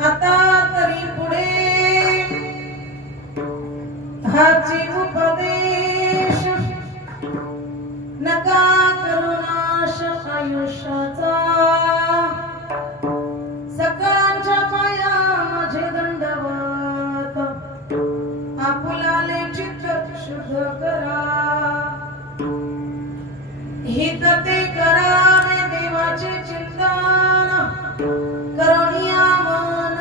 आता तरी पुढे हाची उपदेश नका करू नाश आयुष्याचा सकळांच्या पाया माझे दंडवत आपुलाले चित्त शुद्ध करा हित ते करावे देवाचे चिंतन करुणिया मन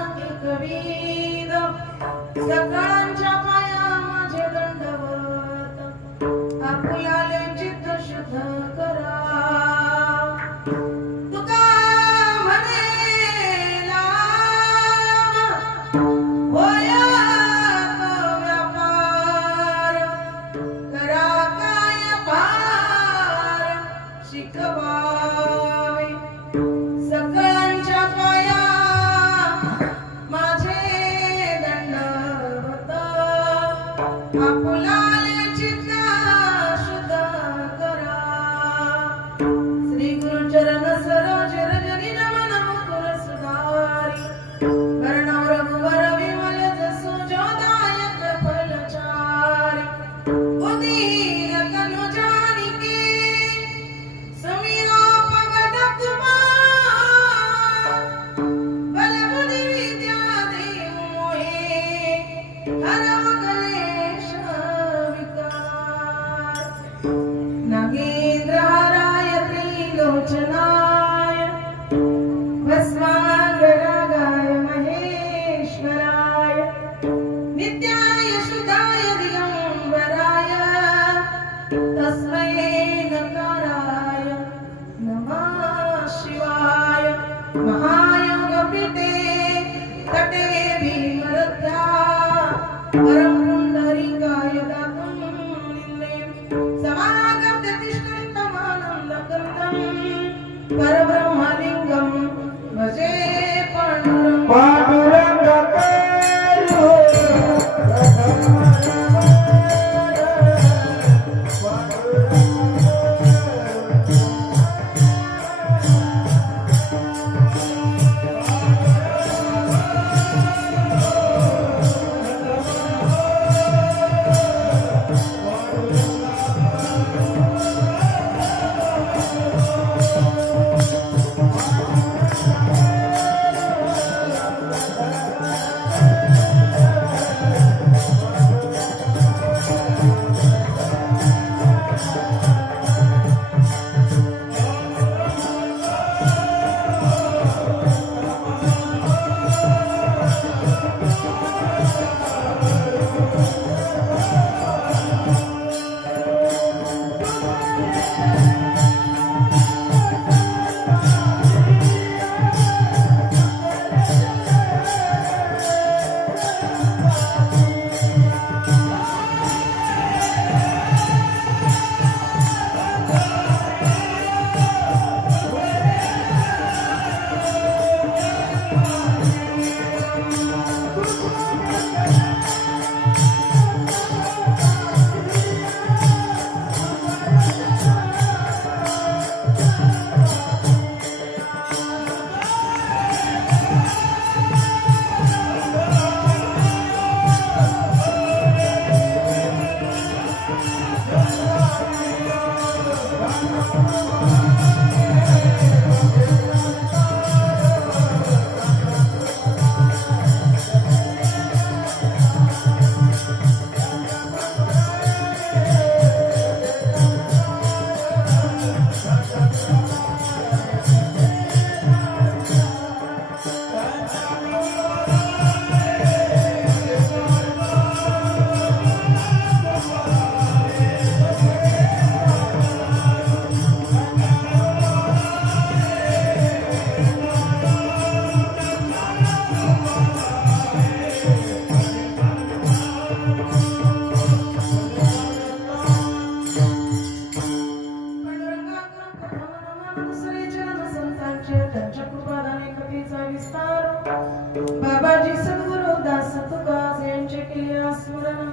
बाबाजी सद्गुरु दास तुकास यांचे केले स्मरण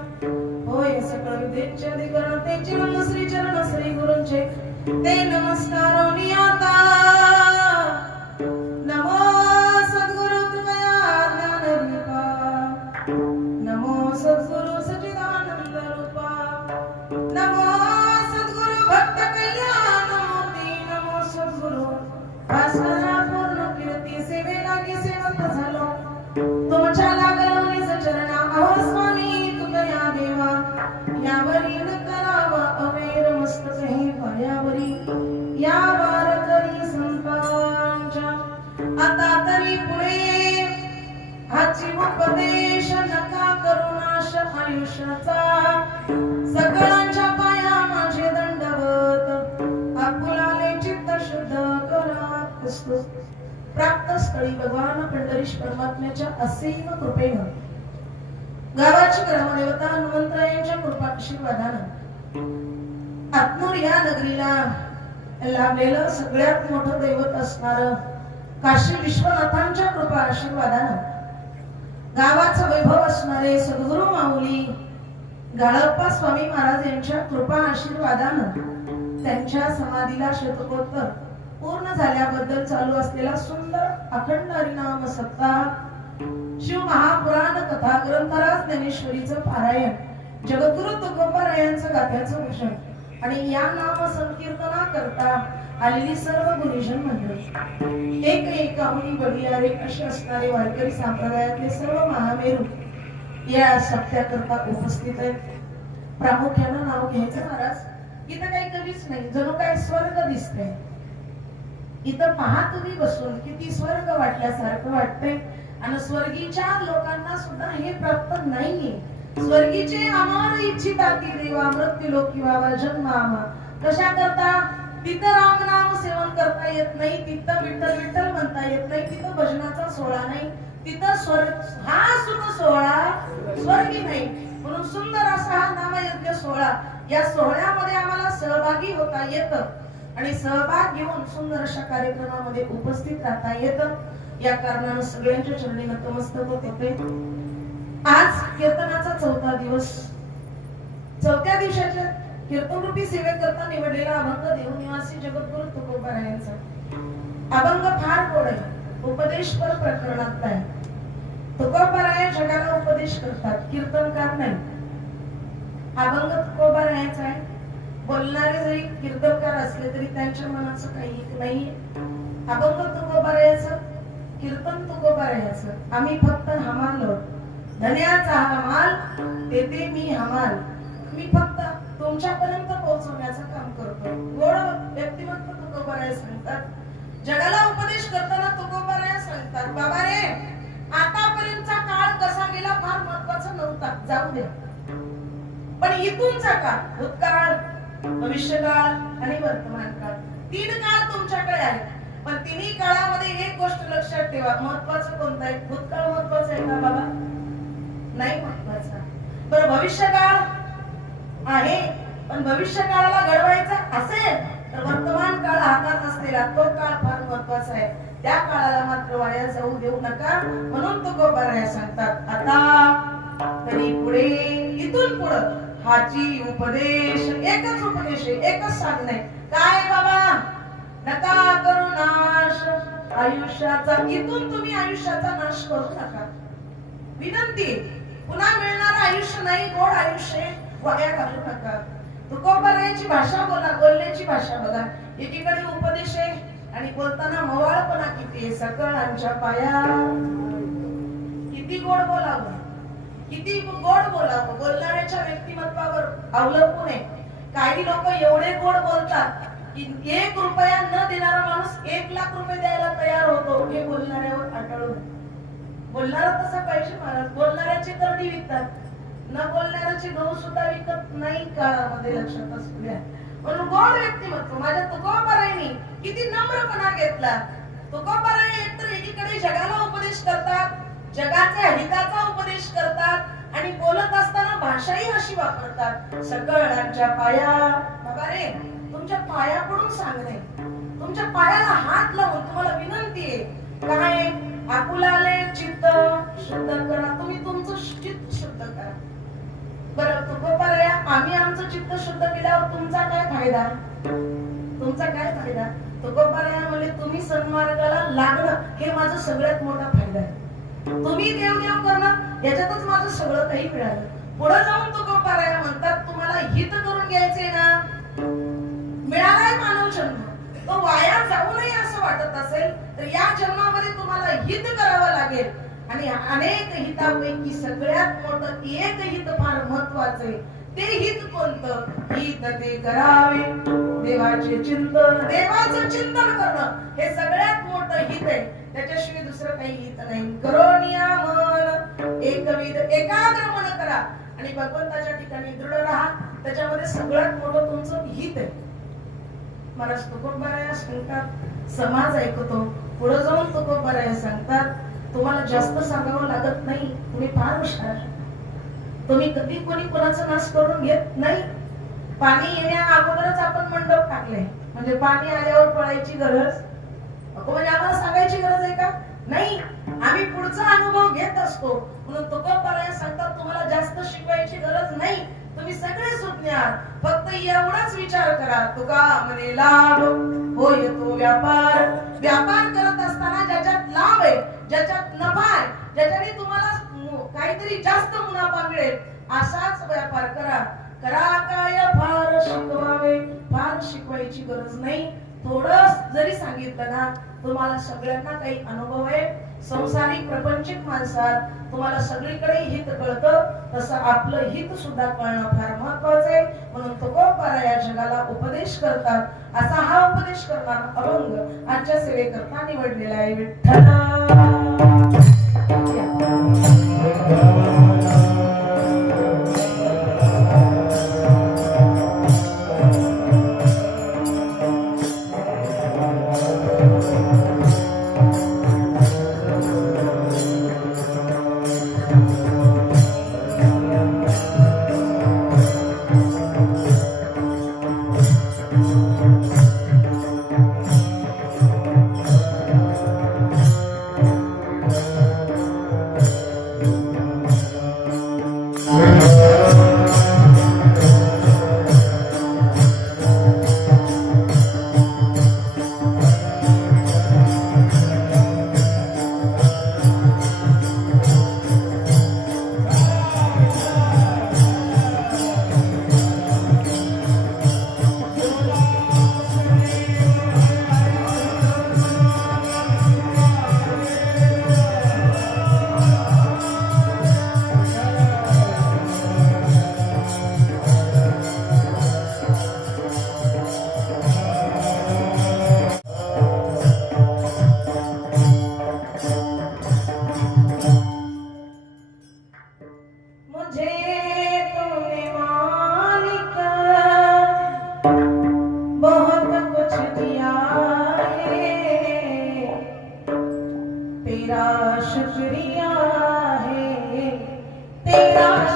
होय सकळ विद्येचे अधिकरण ते चरण श्री गुरूंचे ते नमस्कार नियाता नमो सद्गुरु तुमया ज्ञान दीपा नमो सद्गुरु सच्चिदानंद रूपा नमो सद्गुरु भक्त कल्याण मूर्ती नमो सद्गुरु भास्करा पूर्ण कीर्ती सेवेलागी सेवक झालो तुमच्या लागलो निज चरणा अहो स्वामी तुकया देवा यावरी न करावा अवेर मस्तक हे पायावरी या वारकरी संतांच्या आता तरी पुढे हाची उपदेश नका करुणाश आयुष्याचा सकळांच्या पाया माझे दंडवत आपुलाले चित्त शुद्ध करा प्राप्त स्थळी भगवान पंढरीश परमात्म्याच्या असीम कृपेनं गावाची ग्रामदेवता हनुमंत यांच्या कृपा आशीर्वादानं आत्नूर या नगरीला लाभलेलं सगळ्यात मोठं दैवत असणारं काशी विश्वनाथांच्या कृपा आशीर्वादानं गावाचं वैभव असणारे सद्गुरु माऊली गाळप्पा स्वामी महाराज यांच्या कृपा आशीर्वादानं त्यांच्या समाधीला शतकोत्तर पूर्ण झाल्याबद्दल चालू असलेला सुंदर अखंड हरिनाम सप्ताह शिव महापुराण कथा ग्रंथराज ज्ञानेश्वरीचं पारायण जगद्गुरु तुकोबारायांचं गाथ्याचं भाषण आणि या नाम संकीर्तना करता आलेली सर्व गुरुजन मंडळी एक काहुनी बडियारे असे असणारे वारकरी संप्रदायातले सर्व महामेरू या सप्त्याकरता उपस्थित आहेत. प्रामुख्यानं नाव घ्यायचं महाराज इथं काही कधीच नाही जणू काय स्वर्ग दिसतंय. इथं पहा तुम्ही बसून किती स्वर्ग वाटल्यासारखं वाटतंय आणि स्वर्गीच्या लोकांना सुद्धा हे प्राप्त नाहीये. स्वर्गीचे अमर इच्छिता ती देवा मृत्यू लोकी व्हावा जन्म आमा कशा करता तिथं राम नाम सेवन करता येत नाही, तिथं विठ्ठल विठ्ठल म्हणता येत नाही, तिथं भजनाचा सोहळा नाही, तिथं स्वर्ग हा सुद्धा सोहळा स्वर्गी नाही. म्हणून सुंदर असा हा नामयज्ञ सोहळा या सोहळ्यामध्ये आम्हाला सहभागी होता येतं आणि सहभाग घेऊन सुंदर अशा कार्यक्रमामध्ये उपस्थित राहता येतं. या कारणाने सगळ्यांच्या चरणी नतमस्तक होते. आज कीर्तनाचा चौथा दिवस. चौथ्या दिवसाच्या कीर्तन रूपी सेवेकरता निवडलेला अभंग देवनिवासी जगद्गुरु तुकोबारायांचा अभंग फार गोड आहे. उपदेशपर प्रकरणातला आहे. तुकोबाराय जगाला उपदेश करतात, कीर्तनकार नाही. अभंग तुकोबारायांचा आहे. बोलणारे जरी कीर्तनकार असले तरी त्यांच्या मनाचं काही नाही. अभंग तुकोबारायांचा कीर्तन तुकोबारायाचं. आम्ही फक्त हमाल, धन्याचा हमाल तेथे मी हमाल. मी फक्त तुमच्यापर्यंत पोहोचवण्याचं काम करतो. गोड व्यक्तिमत्व तुकोबाराया सांगतात. जगाला उपदेश करताना तुकोबाराया सांगतात, बाबा रे, आतापर्यंतचा काळ कसा गेला फार महत्वाचा नव्हता, जाऊ दे. पण इथूनचा काळ, भूतकाळ, भविष्यकाळ आणि वर्तमान काळ, 3 काळ तुमच्याकडे आहेत. पण तिन्ही काळामध्ये एक गोष्ट लक्षात ठेवा, महत्वाचं कोणतं आहे? भूतकाळ महत्वाचा आहे का बाबा? नाही महत्वाचा. बरं, भविष्यकाळ आहे, पण भविष्य काळाला घडवायचा असेल तर वर्तमान काळ हातात असलेला तो काळ फार महत्वाचा आहे. त्या काळाला मात्र वाया जाऊ देऊ नका. म्हणून तुकोबाराया सांगतात, आता तरी पुढे, इथून पुढे हाची उपदेश, एकच उपदेश आहे, एकच साधन आहे. काय बाबा? नका करू नाश आयुष्याचा. इथून तुम्ही आयुष्याचा नाश करू नका. विनंती, पुन्हा मिळणार आयुष्य नाही, गोड आयुष्य वाया घालू नका. तुकोबारायाची भाषा बोला, बोलण्याची भाषा बघा. एकीकडे उपदेश आहे आणि बोलताना मवाळपणा किती आहे. सकळांच्या पाया, किती गोड बोलावं, किती गोड बोलावं. बोलणाऱ्याच्या व्यक्तिमत्वावर अवलंबून आहे. काही लोक एवढे गोड बोलतात की 1 रुपया न देणारा माणूस 1 लाख रुपये द्यायला तयार होतो. हे बोलणाऱ्यावर अटाळून. बोलणारा तसा पाहिजे महाराज. बोलणाऱ्याची करडी विकतात, न बोलणाऱ्याची गहू सुद्धा विकत नाही काळामध्ये, लक्षात असू द्या. म्हणून गोड व्यक्तिमत्व. माझ्या तुकोबारायांनी किती नम्रपणा घेतला. तुकोबाराय एकतर एकीकडे जगाला उपदेश करतात, जगाच्या हिताचा उपदेश करतात आणि बोलत असताना भाषाही अशी वापरतात, सकळांच्या पाया. बाबा रे, तुमच्या पाया पडून सांगणे, तुमच्या पायाला हात लावून तुम्हाला विनंती आहे. काय? आकुलाले चित्त शुद्ध करा. तुम्ही तुमचं चित्त शुद्ध करा. बरं तुकोबाराया, आम्ही आमचं चित्त शुद्ध केल्यावर तुमचा काय फायदा? तुमचा काय फायदा? तुकोबाराया म्हणजे तुम्ही सन्मार्गाला लागणं हे माझं सगळ्यात मोठा फायदा आहे. तुम्ही देवदेव करणं याच्यातच माझं सगळं काही मिळालं. पुढे जाऊन तुकोबाराया म्हणतात, तुम्हाला हित करून घ्यायचे ना, मिळालाय मानव जन्म, तो वाया जाऊ नये असं वाटत असेल तर या जन्मामध्ये तुम्हाला हित करावं लागेल. आणि अनेक हितापैकी सगळ्यात मोठं एक हित फार महत्वाचे. ते हित कोणतं? हित ते करावे देवाचे चिंतन. देवाचं चिंतन करणं हे सगळ्यात मोठं हित आहे. त्याच्याशिवाय दुसरं काही हित नाही. करोनिया मन एकविध, एकाग्र मन करा आणि भगवंताच्या ठिकाणी दृढ राहा. त्याच्यामध्ये सगळ्यात मोठं तुमचं हित आहे. महाराज तुकोबाराया सांगतात, समाज ऐकतो. पुढे जाऊन तुकोबाराया सांगतात, तुम्हाला जास्त सांगावं लागत नाही, तुम्ही फार हुशार. तुम्ही कधी कोणी कोणाचा नाश करून घेत नाही. पाणी येण्या अगोदरच आपण मंडप टाकले, म्हणजे पाणी आल्यावर पळायची गरज, म्हणजे आम्हाला सांगायची गरज आहे का? नाही. आम्ही पुढचा अनुभव घेत असतो. म्हणून तुकोबाराया सांगतात, तुम्हाला जास्त शिकवायची गरज नाही, तुम्ही सगळे सुज्ञ आहात. फक्त एवढाच विचार करा, तुका म्हणे लाभ होय तो व्यापार. व्यापार करत असताना ज्याच्यात लाभ आहे, ज्याच्यात नफा आहे, ज्याच्याने तुम्हाला काहीतरी जास्त मुनाफा मिळेल, असाच व्यापार करा. करा काय फार शिकवावे, फार शिकवायची गरज नाही. थोडं जरी सांगितलं ना, तुम्हाला सगळ्यांना काही अनुभव आहे. संसारिक प्रपंचिक माणसात तुम्हाला सगळीकडे हित कळतं, तसं आपलं हित सुद्धा कळणं फार महत्वाचं आहे. म्हणून तुकोबाराया जगाला उपदेश करतात. असा हा उपदेश करणारा अभंग आजच्या सेवेकरता निवडलेला आहे. विठ्ठल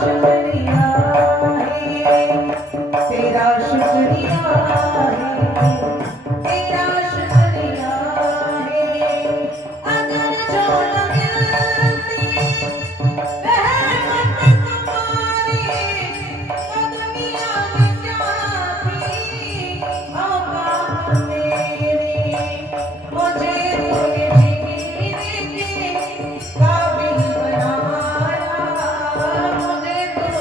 शुक्रिया है, तेरा शुक्रिया है, तेरा शुक्रिया है। अगर जो न मिलती रहमत तुम्हारी तो दुनिया में क्या थी औकात मेरी। मुझे जीने के काबिल बनाया, मुझे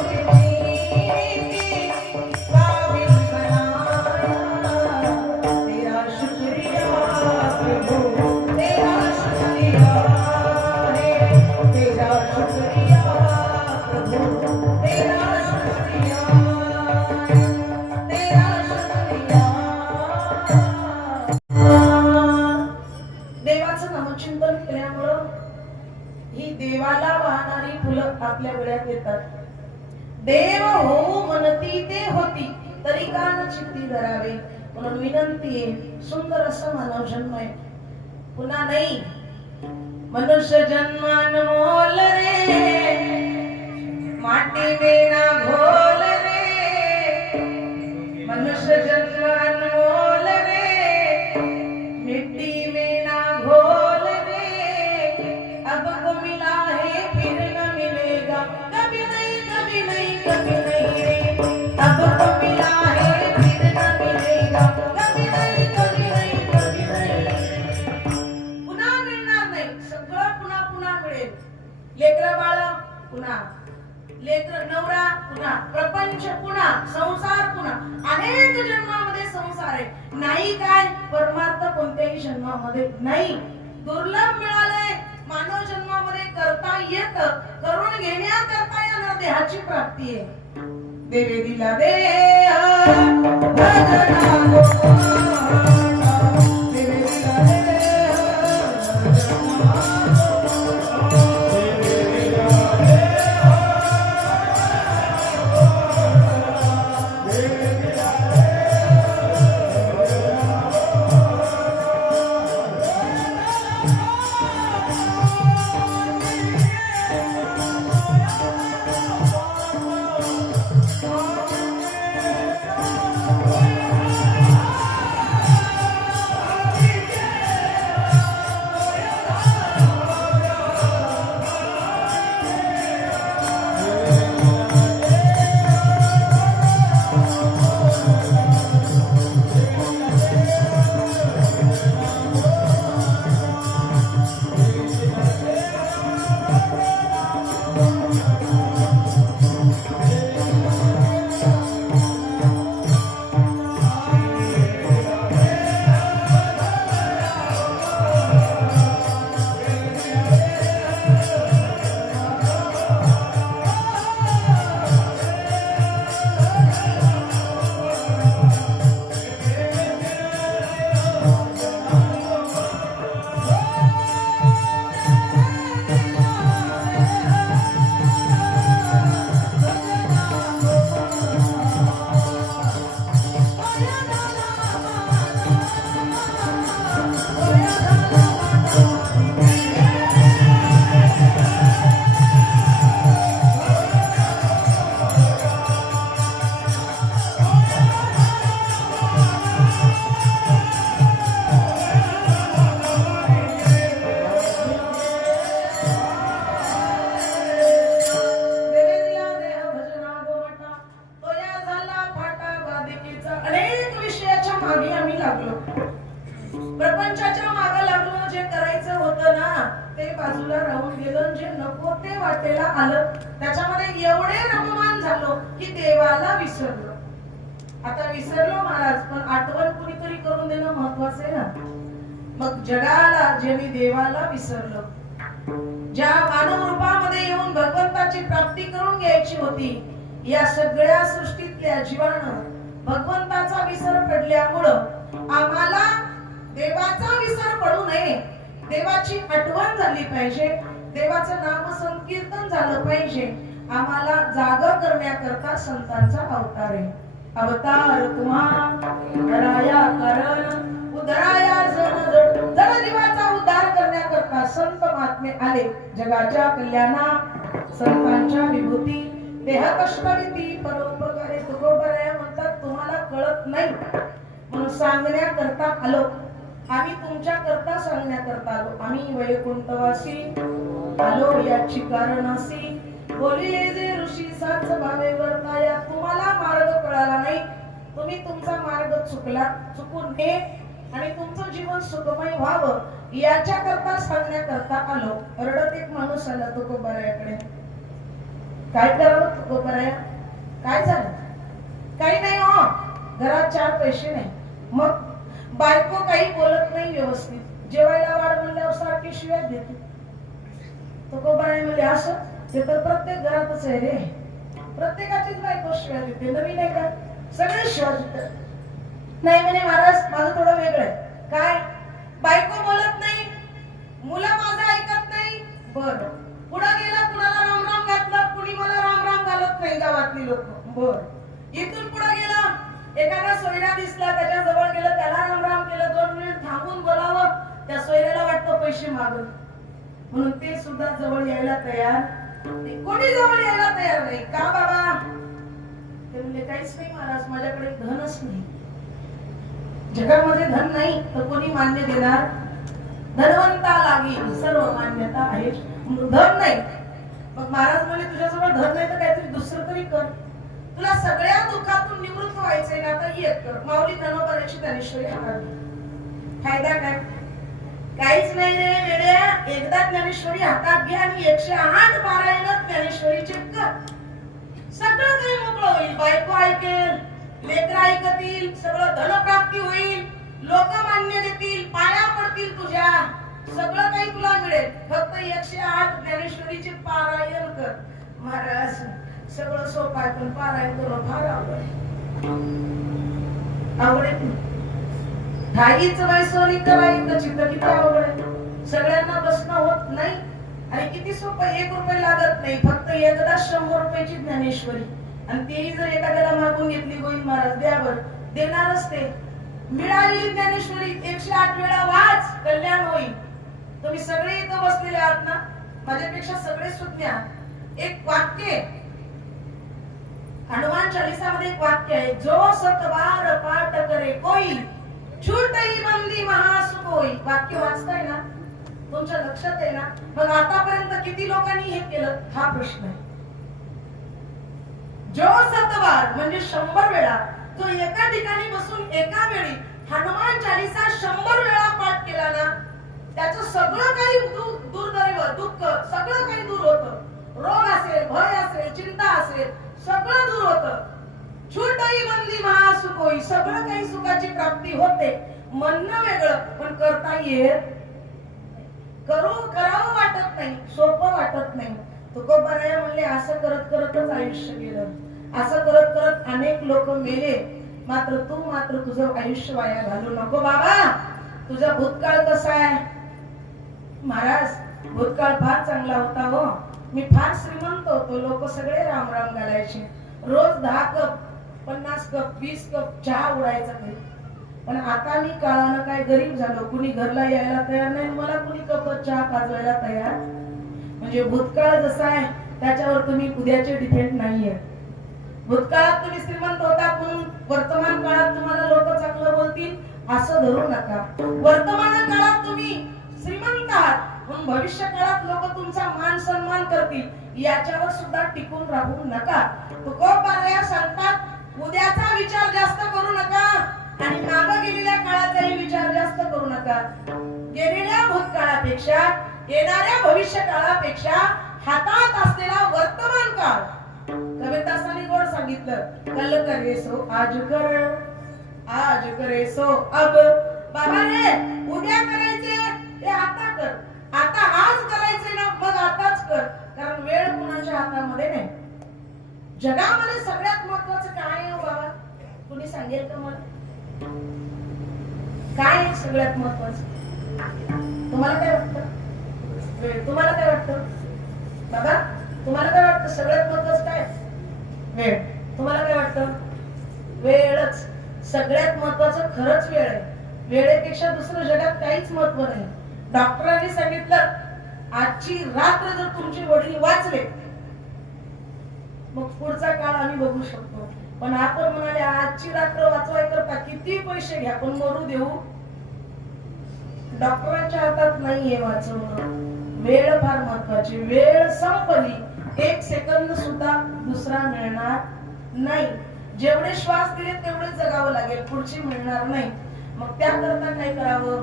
जीने के काबिल बनाया। तेरा शुक्रिया प्रभु, तेरा शुक्रिया है, तेरा शुक्रिया प्रभु, तेरा शुक्रिया है, तेरा शुक्रिया। देवाचं नामचिंतन केल्यामुळं ही देवाला वाहणारी फुलं आपल्या गळ्यात येतात. देव होऊ म्हणती ते होती, तरी का न चित्ती धरावे. म्हणून विनंती आहे, सुंदर असं मानव जन्म आहे. पुन्हा नाही मनुष्य जन्मान मोल रे, माटी में ना घोल रे. मनुष्य जन्मान मोल रे, मिट्टी में ना घोल रे. अब को मिला है फिर न मिलेगा, कभी नहीं कभी नहीं कभी नहीं रे. अब को मिला है फिर न मिलेगा, कभी नहीं कभी नहीं कभी नहीं. पुन्हा मिळणार नाही, सगळं पुन्हा पुन्हा मिळेल. लेकरं बाळ पुन्हा, लेकर नवरा पुन्हा, प्रपंच पुन्हा, संसार पुन्हा. अनेक जन्मामध्ये संसार आहे. नाही काय परमार्थ कोणत्याही जन्मामध्ये नाही. दुर्लभ मिळालंय मानव जन्मामध्ये, करता येत, करून घेण्याकरता या देहाची प्राप्ती आहे. देवे दिला देह भजना गोपाला, देवे दिला देह भजना वाटेला आलं, त्याच्यामध्ये एवढे रममान झालो की देवाला विसरलो. आता विसरलो महाराज, पण आठवण कुणीतरी करून देणं महत्वाचं आहे ना. मग जगाला ज्यांनी देवाला विसरलं, ज्या मानव रूपामध्ये येऊन भगवंताची प्राप्ती करून घ्यायची होती, या सगळ्या सृष्टीतल्या जीवानं भगवंताचा विसर पडल्यामुळं आम्हाला देवाचा विसर पडू नये, देवाची आठवण झाली पाहिजे, देवाचं नाम संकीर्तन झालं पाहिजे. आम्हाला जागा करण्याकरता संतांचा अवतार आहे. अवतार तुम्हा उदराया करण उदराया जन जन जीवाचा उद्धार करण्याकरता संत महात्मे आले. जगाच्या कल्याणा संतांच्या विभूती देह कष्टाळी परोपकारे. तुकोबराया म्हणतात तुम्हाला कळत नाही म्हणून सांगण्याकरता आलो. आम्ही तुमच्या करता सांगण्याकरता आलो. आम्ही वैकुंठवासी आलो याची कारणासी. बोलिले जे ऋषी साच भावे वर्ताया. तुम्हाला मार्ग कळाला नाही, तुम्ही तुमचा मार्ग चुकून नये आणि तुमचं जीवन सुखमय व्हावं याच्या करता सांगण्याकरता आलो. रडत एक माणूस आला तुकोबरायाकडे. काय करावं तुकोबराया, काय झालं? काही नाही हो, घरात 4 पैसे नाही. मग बायको काही बोलत नाही व्यवस्थित, जेवायला वाढ म्हणल्यावर सारखी शिव्या देते. तुकोबराया म्हणले असं? ते तर प्रत्येक घरातच आहे रे, प्रत्येकाचीच बायको शिव्या देते, नवीन आहे का? सगळे शिव्या देतात. नाही म्हणे महाराज माझं थोडं वेगळं आहे. काय? बायको बोलत नाही, मुलं माझं ऐकत नाही. बरं, पुढे गेला कुणाला राम राम घातलं, कुणी मला राम राम घालत नाही गावातली लोक. बरं, इथून पुढे गेला एखादा सोयरा दिसला, त्याच्या जवळ गेलं, त्याला राम राम केलं. 2 मिनिट थांबून बोलावं, त्या सोयऱ्याला वाटतं पैसे मागून, म्हणून ते सुद्धा जवळ यायला तयार. कोणी जवळ यायला तयार नाही. का बाबा? ते म्हणले काहीच नाही महाराज, माझ्याकडे धनच नाही. जगामध्ये धन नाही तर कोणी मान्य देणार? धनवंता लागेल सर्व मान्यता आहे, धन नाही. मग महाराज म्हणे तुझ्याजवळ धन नाही तर काहीतरी दुसरं तरी कर. तुला सगळ्या दुःखातून निवृत्त व्हायचंय ना, तर एक कर. माऊली धनोबराची ज्ञानेश्वरी हातात. फायदा काय? काहीच नाही रे वेड्या. एकदा ज्ञानेश्वरी हातात घे आणि 108 पारायण ज्ञानेश्वरीचे कर. सगळं काही मोकळं होईल. बायको ऐकेल, लेकरं ऐकतील, सगळं धनप्राप्ती होईल, लोक मान्य देतील, पाया पडतील तुझ्या, सगळं काही तुला मिळेल. फक्त 108 ज्ञानेश्वरीचे पारायण कर. महाराज सगळं सोपं आहे, पण पारायण करणं फार अवघड आहे. अवघड आहे. धाईच वैसोनी करायचं चित्त किती अवघड आहे. सगळ्यांना बसणं होत नाही. आणि किती सोपं, 1 रुपये लागत नाही. फक्त एकदा 100 रुपयाची ज्ञानेश्वरी, आणि तेही जर एखाद्याला मागून घेतली, गोविंद महाराज द्यावर, देणारच ते. मिळाली ज्ञानेश्वरी 108 वेळा वाच, कल्याण होईल. तुम्ही सगळे इथं बसलेले आहात ना, माझ्यापेक्षा सगळे सुज्ञ आहात. एक वाक्य हनुमान चालीसामध्ये एक वाक्य आहे, जो 7 बार पाठ करे कोई छूटही बंदी महासुख होई. वाक्य वाचताय ना, तुमच्या लक्षात आहे ना? मग आतापर्यंत किती लोकांनी हे केलं हा प्रश्न आहे. जो 7 बार म्हणजे 100 वेळा, तो एका ठिकाणी बसून एका वेळी हनुमान चालीसा 100 वेळा पाठ केला ना, त्याचं सगळं काही दुर्दैव दुःख सगळं काही दूर होतं. रोग असेल, भय असेल, चिंता असेल, सगळं दूर होतं. छूटही बंदी महासुख होई. सगळं काही सुखाची प्राप्ती होते. म्हणणं वेगळं, पण करता येत. करावं वाटत नाही, सोपं वाटत नाही. तुकोबराया म्हणले असं करत करतच आयुष्य गेलं. असं करत करत अनेक लोक मेले. मात्र तू तुझं आयुष्य वाया घालू नको बाबा. तुझा भूतकाळ कसा आहे? महाराज भूतकाळ फार चांगला होता हो. मी फार श्रीमंत होतो. लोक सगळे राम राम घालायचे. रोज 10 कप, 50 कप, 20 कप चहा उडायचा घरी. पण आता मी काळानं काय गरीब झालो. कुणी घरला यायला तयार नाही, मला कुणी कप चहा पाजवायला तयार. म्हणजे भूतकाळ जसा आहे त्याच्यावर तुम्ही उद्याचे डिपेंड नाहीये. भूतकाळात तुम्ही श्रीमंत होता म्हणून वर्तमान काळात तुम्हाला लोक चांगलं बोलतील असं धरू नका. वर्तमान काळात तुम्ही श्रीमंत आहात म्हणून भविष्य काळात लोक तुमचा मान सन्मान करतील याच्यावर सुद्धा टिकून राहू नका. तुकोबराया सांगतात उद्याचा विचार जास्त करू नका आणि मागे गेलेल्या काळाचाही विचार जास्त करू नका. गेलेल्या भूतकाळापेक्षा, येणाऱ्या भविष्य काळापेक्षा हातात असलेला वर्तमान काळ. कबीरदासांनी गोड सांगितलं, कल करे सो आज कर, आज करे सो अब. बाबा रे उद्या करायचे ते आता कर. आता आज करायचे ना, मग आताच कर. कारण वेळ कुणाच्या हातामध्ये नाही. जगामध्ये सगळ्यात महत्वाचं काय आहे बाबा? कुणी सांगेल का मला? काय आहे सगळ्यात महत्वाचं? तुम्हाला काय वाटतं? वेळ. तुम्हाला काय वाटतं बाबा? तुम्हाला काय वाटतं सगळ्यात महत्वाचं काय? वेळ. तुम्हाला काय वाटतं? वेळच सगळ्यात महत्वाचं. खरंच वेळ आहे. वेळेपेक्षा दुसरं जगात काहीच महत्व नाही. डॉक्टरांनी सांगितलं आजची रात्र जर तुमचे वडील वाचले, मग पुढचा काळ आम्ही बघू शकतो. पण आपण म्हणाले आजची रात्र वाचवाय करता किती पैसे घ्या पण मरू देऊ. डॉक्टरांच्या हातात नाहीये वाचवणं. वेळ फार महत्वाची. वेळ संपली 1 सेकंद सुद्धा दुसरा मिळणार नाही. जेवढे श्वास दिले तेवढे जगावं लागेल, पुढची मिळणार नाही. मग त्याकरता काय करावं?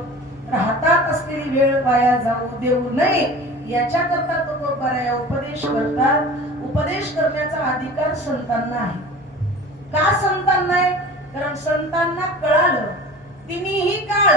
राहतात असलेली वेळ वाया जाऊ देऊ नये याच्याकरता तो पर्याय उपदेश करतात. उपदेश करण्याचा अधिकार संतांना आहे. का संतांना आहे? कारण संतांना कळालं तिन्ही काळ,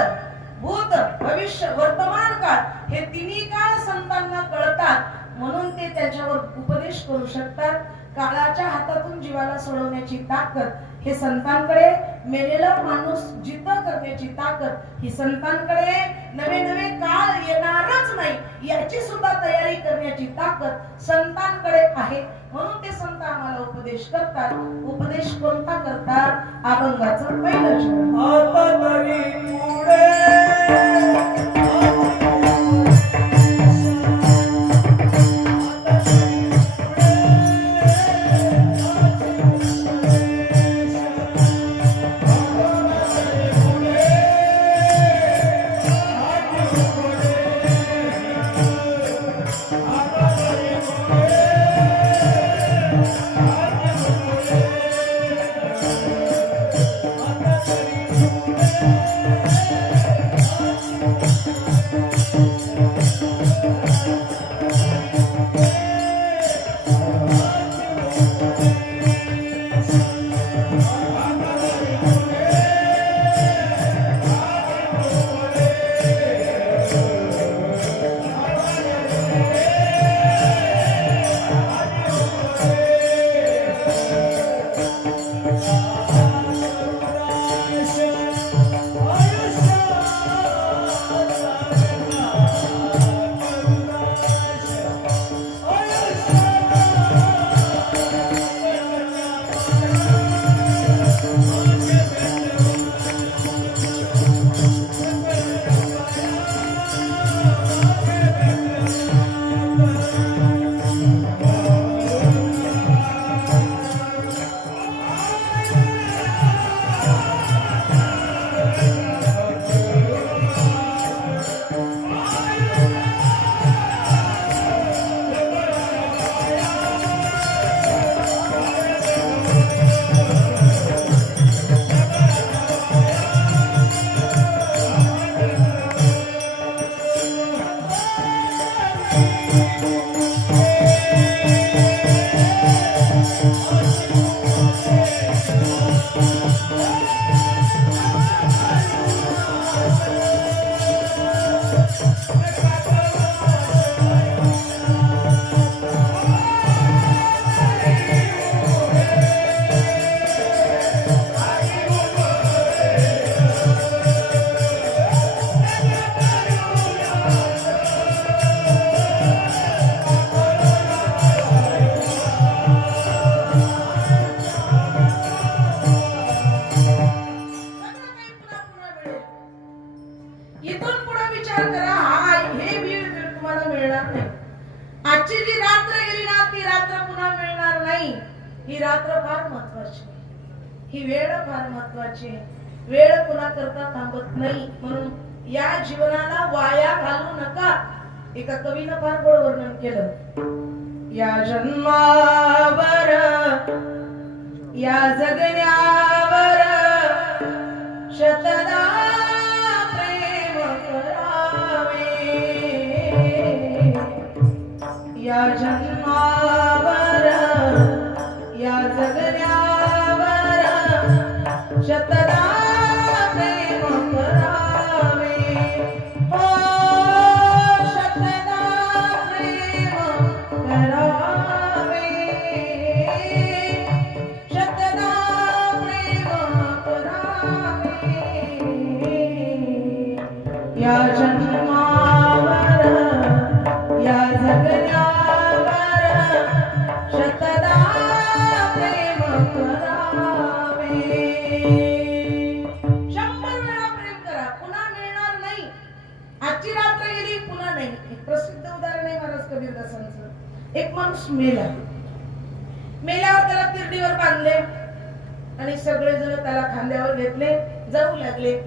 भूत भविष्य वर्तमान काळ, हे तिन्ही काळ संतांना कळतात. म्हणून ते त्याच्यावर उपदेश करू शकतात. काळाच्या हातातून जीवाला सोडवण्याची ताकद हे संतांकडे, मेलेला माणूस जित करण्याची ताकद ही संतांकडे, नवे नवे काळ येणारच नाही याची सुद्धा तयारी करण्याची ताकद संतांकडे आहे. म्हणून ते संत आम्हाला उपदेश करतात. उपदेश कोणता करतात? अभंगाचं पहिलं चरण. ही रात्र फार महत्वाची, ही वेळ फार महत्वाची. वेळ कुणा करता थांबत नाही. म्हणून या जीवनाला वाया घालू नका. एका कवीनं फार गोड वर्णन केलं. या जन्मावर या जगण्यावर शतदा प्रेम करावे. या जन्मावर या जगण्यावर शतदा प्रेम करावे. हो शतदा प्रेम करावे. शतदा प्रेम करावे. या जन्मावर या जगण्यावर शतदा प्रेम करावे. 100 वेळा प्रेम करा, पुन्हा मिळणार नाही. आजची रात्र गेली, पुन्हा नाही. एक प्रसिद्ध उदाहरण आहे महाराज कबीरदासांचं. एक माणूस मेला, मेल्यावर त्याला तिरडीवर बांधले आणि सगळेजण त्याला खांद्यावर घेतले, जाऊ लागले.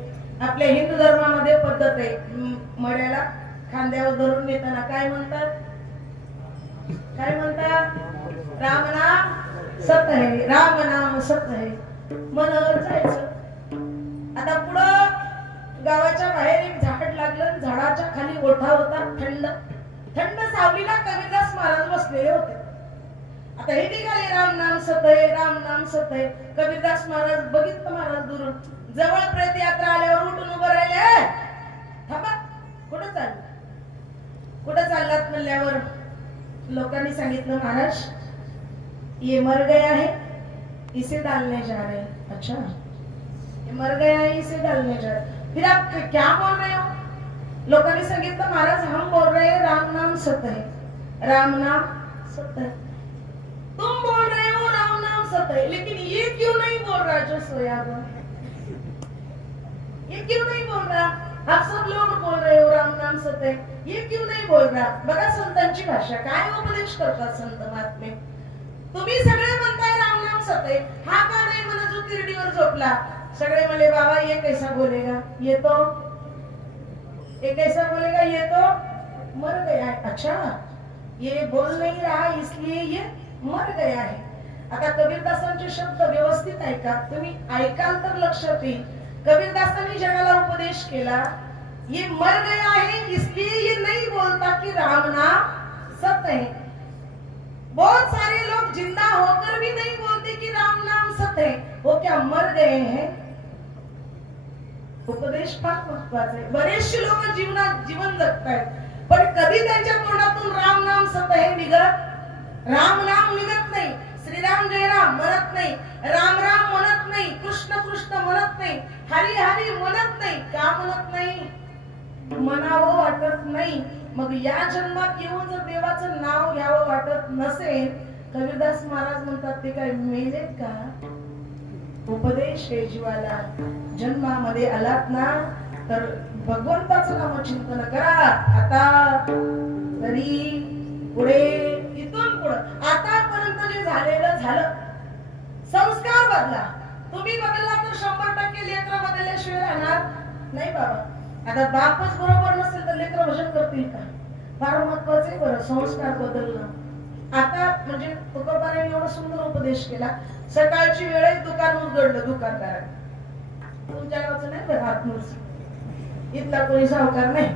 आपल्या हिंदू धर्मामध्ये पद्धत आहे, मड्याला खांद्यावर धरून नेताना काय म्हणतात? काय म्हणतात? राम नाम सत्य है, राम नाम सत्य है. मनवर जायचं. आता पुढं गावाच्या बाहेर एक झाड लागलं, झाडाच्या खाली गोठा होता, थंड थंड सावलीला कबीरदास महाराज बसलेले होते. आता हे निघाले राम नाम सत्य, राम नाम सत्य. कबीरदास महाराज बघितलं, महाराज दुरून जवळ प्रेत यात्रा आल्यावर उठून उभं राहिले. थांबा, कुठं चाललं? कुठं चाललात म्हणल्यावर लोकांनी सांगितलं, महाराज ये मर गया है, इसे डालने जा रहे हैं. अच्छा, ये मर गया है, इसे डालने जा रहे. फिर आप क्या बोल रहे हो? लोकांनी सांगितलं, महाराज हम बोल रहे हैं राम नाम सत्य है, राम नाम सत्य है. तुम बोल रहे हो राम नाम सत्य है, लेकिन ये क्यों नहीं बोल रहा जो सोया हुआ? ये क्यों नहीं बोल रहा? आप सब लोग बोल रहे हो राम नाम सत्य है, ये क्यों नहीं बोल रहा? बघा संतांची भाषा, काय उपदेश करतात संत महात्मे. तुम्ही सगळे म्हणताय राम नाम सत्य, हा का नाही म्हणत जो तिरडीवर झोपला? सगळे म्हणले, बाबा ये कैसा बोलेगा, ये तो ये कैसा बोलेगा, ये तो मर गया है. अच्छा, ये बोल नहीं रहा इसलिए ये मर गया है. आता कबीरदासांचे शब्द व्यवस्थित ऐका, तुम्ही ऐकाल तर लक्षात येईल. कबीरदासांनी जगाला उपदेश केला, ये मर गया है इसलिए ये नहीं बोलता कि राम नाम सत्य है. बहुत सारे लोग जिंदा होकर भी नहीं बोलते कि राम नाम सत्य है, वो क्या मर गए हैं? उपदेश फार महत्वाचा आहे. बरेचसे लोक जीवन जगतायत, पण कधी त्यांच्या तोंडातून राम नाम सत्य हे निघत, राम नाम निघत नाही. श्रीराम जय राम म्हणत नाही, राम राम म्हणत नाही, कृष्ण कृष्ण म्हणत नाही, हरी हरी म्हणत नाही. का म्हणत नाही? म्हणावं वाटत नाही. मग या जन्मात येऊन जर देवाचं नाव घ्यावं वाटत नसेल, कबीरदास महाराज म्हणतात ते काय मेलेत का? उपदेश हे जीवाला. जन्मामध्ये आलात ना तर भगवंताचं नामचिंतन करा. आता तरी पुढे, इथून पुढे आतापर्यंत जे झालेलं झालं. संस्कार बदला. तुम्ही बदलला तर 100% लेकरं बदलल्याशिवाय राहणार नाही बाबा. आता बापच बरोबर नसेल तर लेकरं भजन करतील का? फार महत्वाचे बरं संस्कार बदलणं. आता म्हणजे तुकोबाराने एवढा सुंदर उपदेश केला. सकाळची वेळेस दुकान उघडलं दुकानदाराने. तुमच्या गावचं नाही बरं, हातमुस इथला कोणी सावकार नाही.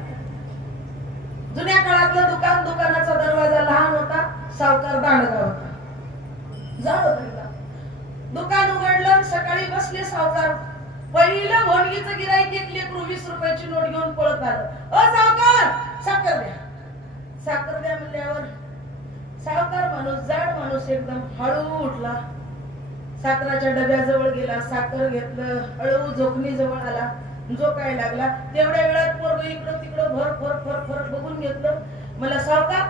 जुन्या काळातलं दुकान, दुकानाचा दरवाजा लहान होता, सावकार दांडगा होता, जाड होता. दुकान उघडलं, सकाळी बसले सावकार. पहिलं भोंडगीचं गिराईक एक लेकरू 20 रुपयाची नोट घेऊन पळत आलं. अ सावकार, साखर द्या. साखर द्या म्हणल्यावर सावकार माणूस, जाड माणूस एकदम हळू उठला. साखराच्या डब्याजवळ गेला, साखर घेतलं, हळू जोखणी जवळ आला, जो काय लागला. तेवढ्या वेळात पोरग इकडं तिकडं भर फर फर फर बघून घेतलं. मला सावकार,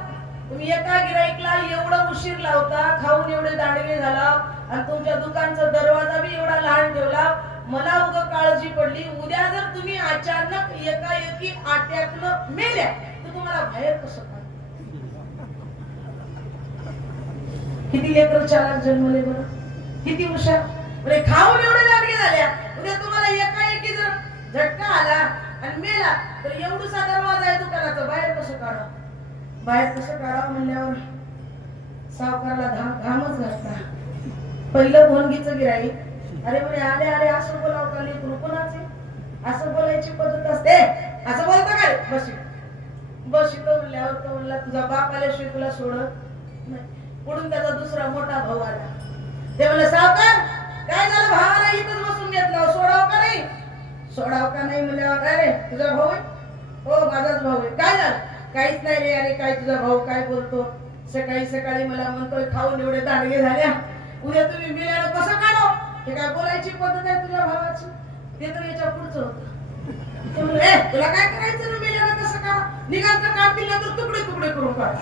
तुम्ही एका गिराईकला एवढा उशीर लावता, खाऊन एवढे दांडगे झाला आणि तुमच्या दुकानचा दरवाजा बी एवढा लहान ठेवला. मला उगा काळजी पडली, उद्या जर तुम्ही अचानक एकाएकी आट्याकनं मेल्या तर तुम्हाला बाहेर कसं काय? किती लेकर चालक जन्मले बरं, किती हुशार. बरे खाऊन एवढे दांडगे झाल्या, उद्या तुम्हाला एकाएकी जर झटका आला आणि मेला तर एवढूसा दरवाजा आहे दुकानाचा, बाहेर कसं काढा? बाहेर कसं काढा म्हणल्यावर सावकारला घामच घातला. पहिलं भोंडगीचं गिराईक. अरे म्हणे आले आले असं बोलावं का लेकरू? कोणाचे असं बोलायची पद्धत असते? असं बोलता काय? बसितो म्हणल्यावर तो म्हणला, तुझा बाप आल्याशिवाय तुला सोडत नाही. पुढून त्याचा दुसरा मोठा भाऊ आला. ते म्हणलं, सावकार काय झालं? भावाला इथंच बसून घेतला, सोडाव का नाही? सोडाव का नाही म्हणल्यावर, काय रे तुझा भाऊ आहे? हो माझाच भाऊ आहे. काय झालं? काहीच नाही रे. अरे काय तुझा भाऊ काय बोलतो? सकाळी सकाळी मला म्हणतोय खाऊन एवढे दांडगे झाल्या, उद्या तुम्ही मिळालं कसं काढो? हे काय बोलायची पद्धत आहे तुझ्या भावाची? ते तर याच्या पुढचं होतं. तुला काय करायचं ना, मिळालं कसं काढा? निघालचं काढतील ना तर तुकडे तुकडे करून काढ.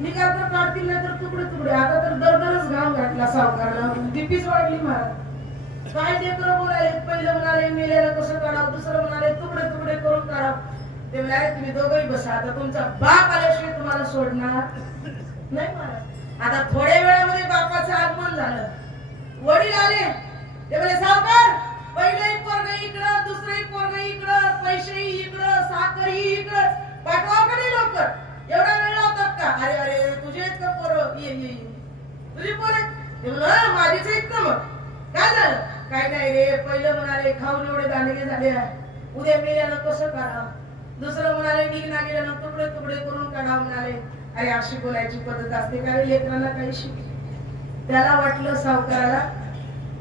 निघालचं काढतील ना तर तुकडे तुकडे. आता तर दरदरच घाम घातला सावकारला, बीपीच वाढली महाराज. काय लेकरं बोलायले. पहिलं म्हणाले मेल्याला कसं काढावं, दुसरं म्हणाले तुकडे तुकडे करून काढावं. ते म्हणाले तुम्ही दोघंही बसा, आता तुमचा बाप आल्याशिवाय तुम्हाला सोडणार नाही महाराज. आता थोड्या वेळामध्ये बापाचं आगमन झालं. वडील आले. ते म्हणे सावकार, पहिलंही पोरग इकडं, दुसरंही पोरग इकडं, पैसेही इकडं, साखरही इकडं, पाठवा का नाही लवकर? एवढा वेळ लावतात का? अरे अरे तुझे आहेत का पोरं? ये ये तुझी पोरं? ते म्हणलं माझीच आहेत ना. मग काय झालं? काय नाही रे, पहिलं म्हणाले खाऊन एवढे दांडगे झाले, उद्या मेल्यानं कसं काढा. दुसरं म्हणाले निघणा गेल्यानं तुकडे तुकडे करून काढा म्हणाले. अरे अशी बोलायची पद्धत असते का रे? लेकरांना काही शिक. त्याला वाटलं सावकाराला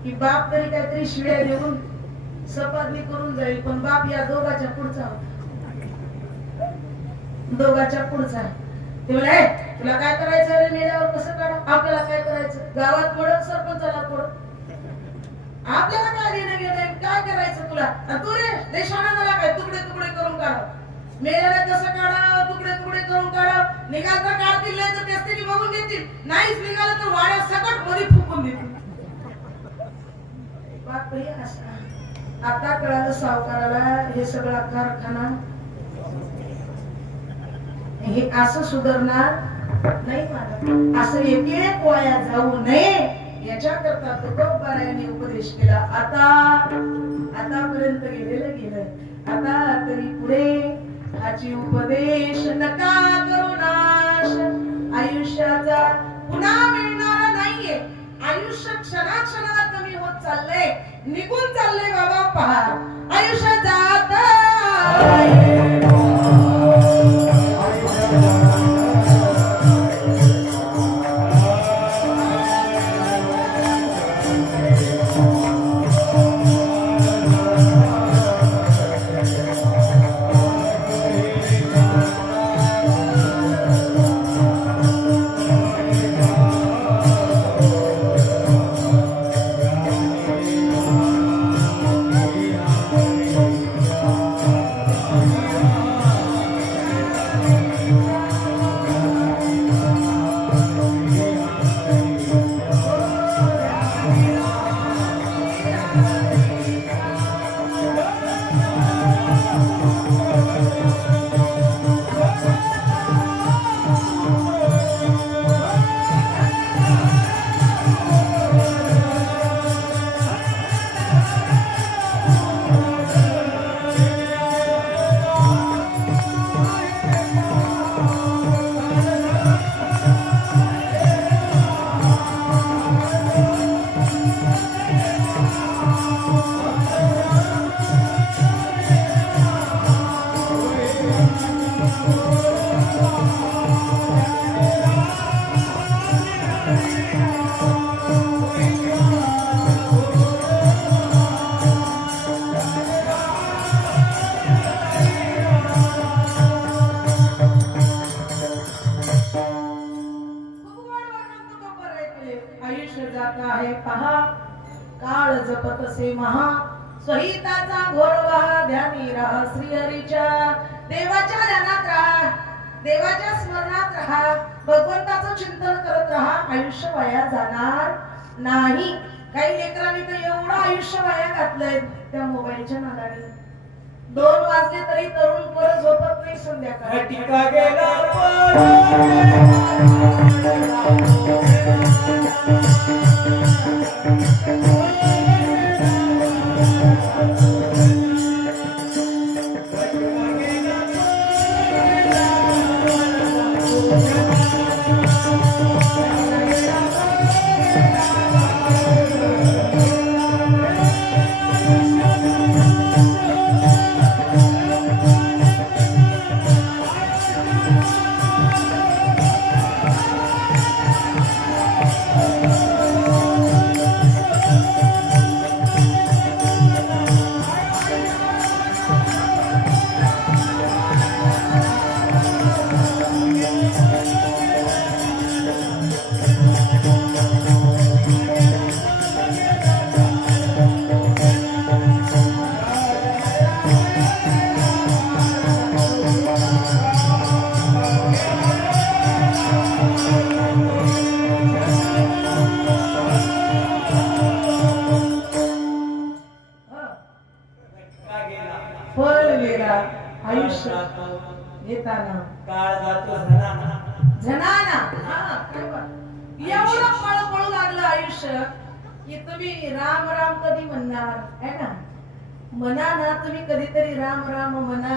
की बाप तरी काहीतरी शिव्या देऊन सपादनी करून जाईल, पण बाप या दोघाच्या पुढचा होता. दोघाच्या पुढचा. ते म्हणे तुला काय करायचं रे? मेल्यावर कसं काढा? आपल्याला काय करायचं? गावात पडत सरपंचाला पडत, आपल्याला काय देणं घेणं? काय करायचं तुला? तू रे देशाला झाला काय? तुकडे तुकडे करून काढा. मेल्याला कसं काढा? तुकडे तुकडे करून काढा. निघाल तर काढतील, नाही तर त्याची बघून घेतील. नाहीच निघालं तर वाड्या सकट मध्ये फुकून देतील. बापरे असा. आता कळालं सावकाराला हे सगळा कारखाना हे असं सुधारणार नाही मला. असं एक एक वाया जाऊ नये याच्याकरता तो गप्पारायाने उपदेश केला. आतापर्यंत गेलेलं गेलं, आता तरी पुढे हाची उपदेश नका करू नाश. आयुष्याचा पुन्हा मिळणार नाहीये. आयुष्य क्षणाक्षणाला कमी होत चाललंय, निघून चाललंय बाबा. पहा आयुष्य जात महा स्वहिताचा घोरवा ध्यानी राहा. श्रीहरीच्या देवाच्या ध्यानात राहा, देवाच्या स्मरणात राहा, भगवंताचं चिंतन करत राहा. आयुष्य वाया जाणार नाही. काही लेकरांनी तर एवढं आयुष्य वाया घातलंय त्या मोबाईलच्या नादाने. 2 वाजले तरी तरुण पोरं झोपत नाही संध्याकाळी. टीका गेला तुम्ही राम राम कधी म्हणणार है ना? म्हणा ना तुम्ही कधीतरी राम राम म्हणा.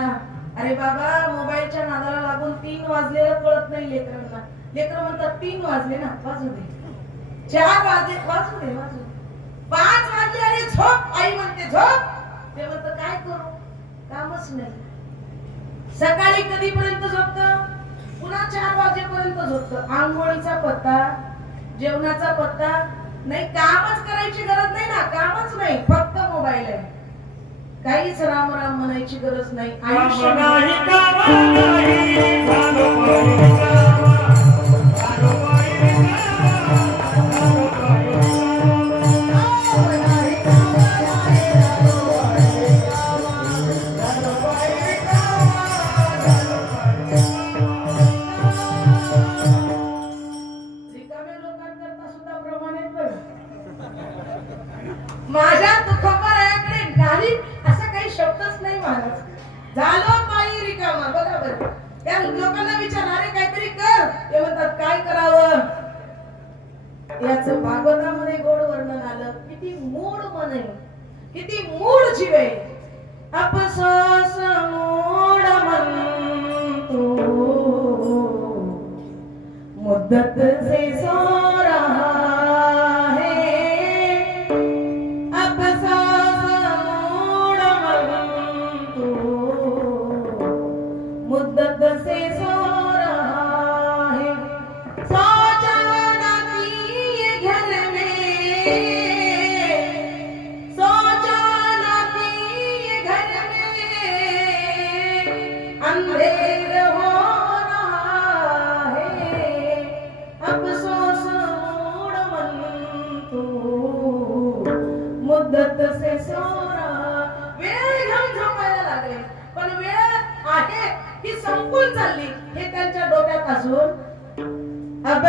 अरे बाबा मोबाईलच्या नादाला लागून 3 वाजलेलं कळत नाही लेकरांना. लेकर म्हणतात 3 वाजले ना, वाजू दे. 4 वाजले, वाजू दे, वाजू दे. 5 वाजले, अरे झोप, आई म्हणते झोप. ते म्हणतं काय करू, कामच नाही. सकाळी कधीपर्यंत झोपतं, पुन्हा 4 वाजेपर्यंत झोपतं. आंघोळीचा पत्ता, जेवणाचा पत्ता नाही. कामच करायची गरज नाही ना, कामच नाही, फक्त मोबाईल आहे. काहीच राम राम म्हणायची गरज नाही. आयुष्य नाही. माझ्या तुकोबाराकडे नाही असा काही शब्दच नाही महाराज. झालो पायी रिकामा. बघा बरं, त्या लोकांना विचारणारे काहीतरी कर, ते म्हणतात काय करावं. याचं भागवतामध्ये गोड वर्णन आलं. किती मूड मन आहे, किती मूड जीव आहे. अपसोस मूड मन तू मुद्दत से सो रहा मुद्दत से सो रहा है. सो जाना की घर में, सो जाना की घर में अंधेर हो रहा है. अफसोस मूड मन तू मुद्दत से सो रहा. वेळ घेऊन झोपायला लागले, पण वेळ आहे ही संपून चालली हे त्यांच्या डोक्यात असून अब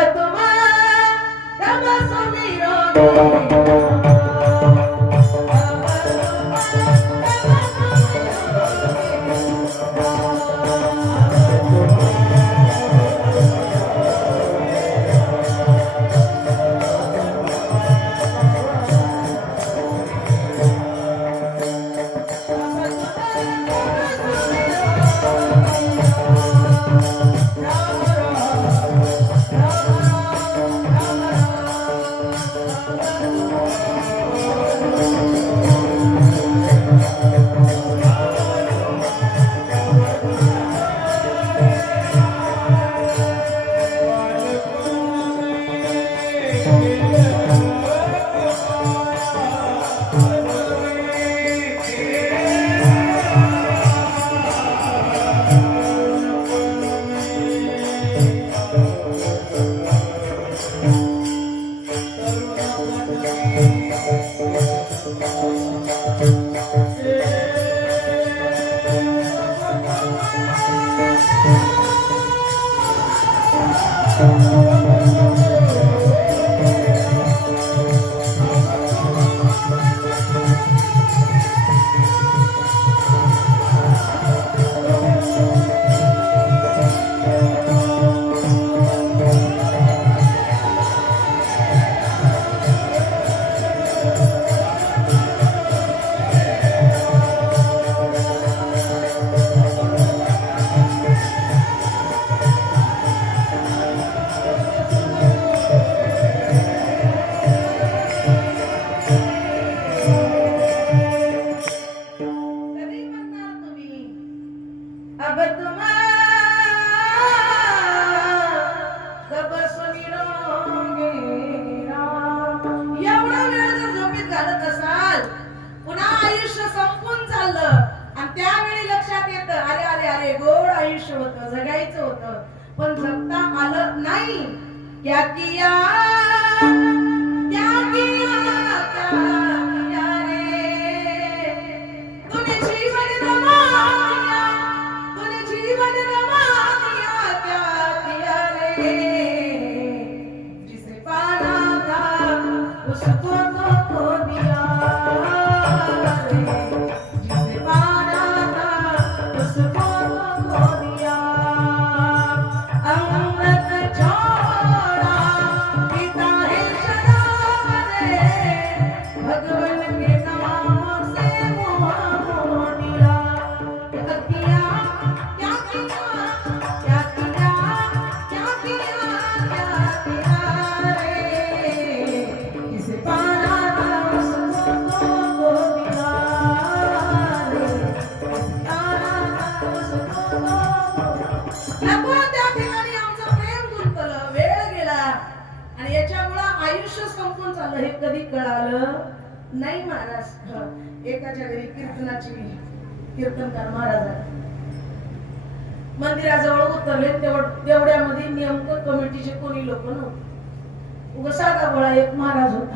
पण जगता आलं नाही. क्या किया क्या किया क्या रे तूने जीवन गवा दिया, तूने जीवन गवा दिया, क्या किया रे जिसे पाना था उसको तो खो दिया रे, जिसे पाना था उसको तो खो दिया. अमृत छोड़ा पीता है शराब रे, आणि याच्यामुळे आयुष्य संपून चाललं हे कधी कळालं नाही महाराज. एकाच्या घरी कीर्तनाची कीर्तनकार महाराज मंदिराजवळ उतरले तेवढ्यामध्ये नेमकं कमिटीचे कोणी लोक नव्हते. उगा साधा बोळा एक महाराज होता.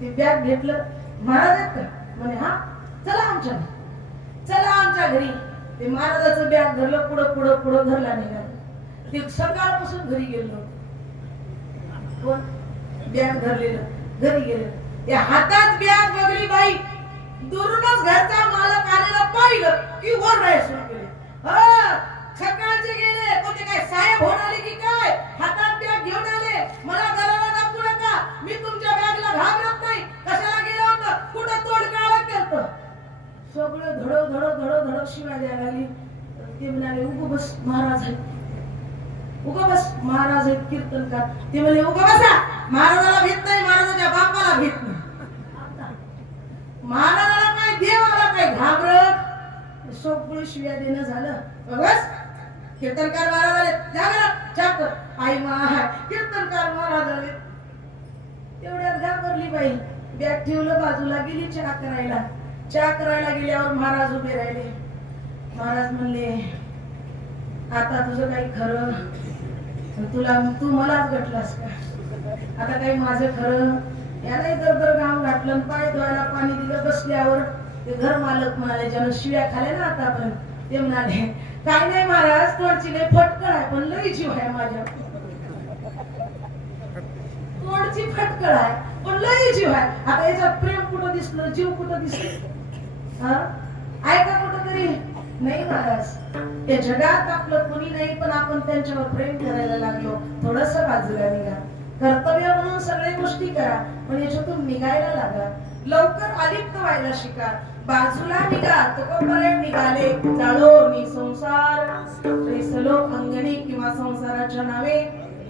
ते बॅग घेतलं. महाराज आहेत का म्हणे हा चला आमच्या घरी. ते महाराजाचं बॅग धरलं पुढं घरला निघालं. ते सकाळपासून घरी गेलो कोण बॅग धरलेलं घरी गेलं. त्या हातात बॅग बघली बाई दुरूनच घरचा मालक आलेला पाहिलं की ओरडायला सुरू केले. सकाळचे गेले कोणते काय साहेब होऊन आले की काय हातात बॅग घेऊन आले. मला घराला दाखवू नका. मी तुमच्या बॅगला घाबरत नाही. कशाला गेलं होतं कुठं तोड काळ केलं. सगळं धडो शिवाय द्यायला लागली. ते म्हणाले उगो बस महाराज आहेत. उगा बस महाराज आहेत कीर्तनकार. ते म्हणे उगा बसा. महाराजाला भीत नाही. महाराजाच्या बापाला भीत नाही. महाराजाला काय देवाला काय घाबरत. सगळं शिव्या देणं झालं. बस कीर्तनकार महाराज आले. जागर आई मा कीर्तनकार महाराज आले. तेवढ्यात घाबरली बाई. बॅग ठेवलं बाजूला गेली चहा करायला गेल्यावर महाराज उभे राहिले. महाराज म्हणले आता तुझं काही खरं तू मलाच गटलास का. आता काही माझं खरं. याला दर गाव घातलं पाय धुवायला पाणी दिलं. बसल्यावर ते घर मालक म्हणाले ज्यानं शिव्या खाल्या ना आतापर्यंत ते म्हणाले काय नाही महाराज तोडची लय फटकळ आहे पण लई जीव आहे माझ्या. तोडची फटकळ आहे पण लई जीव आहे. आता याच्यात प्रेम कुठं दिसलं जीव कुठं दिसलं ऐका कुठं तरी नाही महाराज. या जगात आपलं कोणी नाही पण आपण त्यांच्यावर प्रेम करायला लागलो. थोडस बाजूला निघा. कर्तव्य म्हणून सगळ्या गोष्टी करा पण याच्यातून निघायला लागा. लवकर अलिप्त व्हायला शिका. बाजूला निघा. तुकोबरे निघाले जाळो संसार त्रेसलो अंगणी किंवा संसाराच्या नावे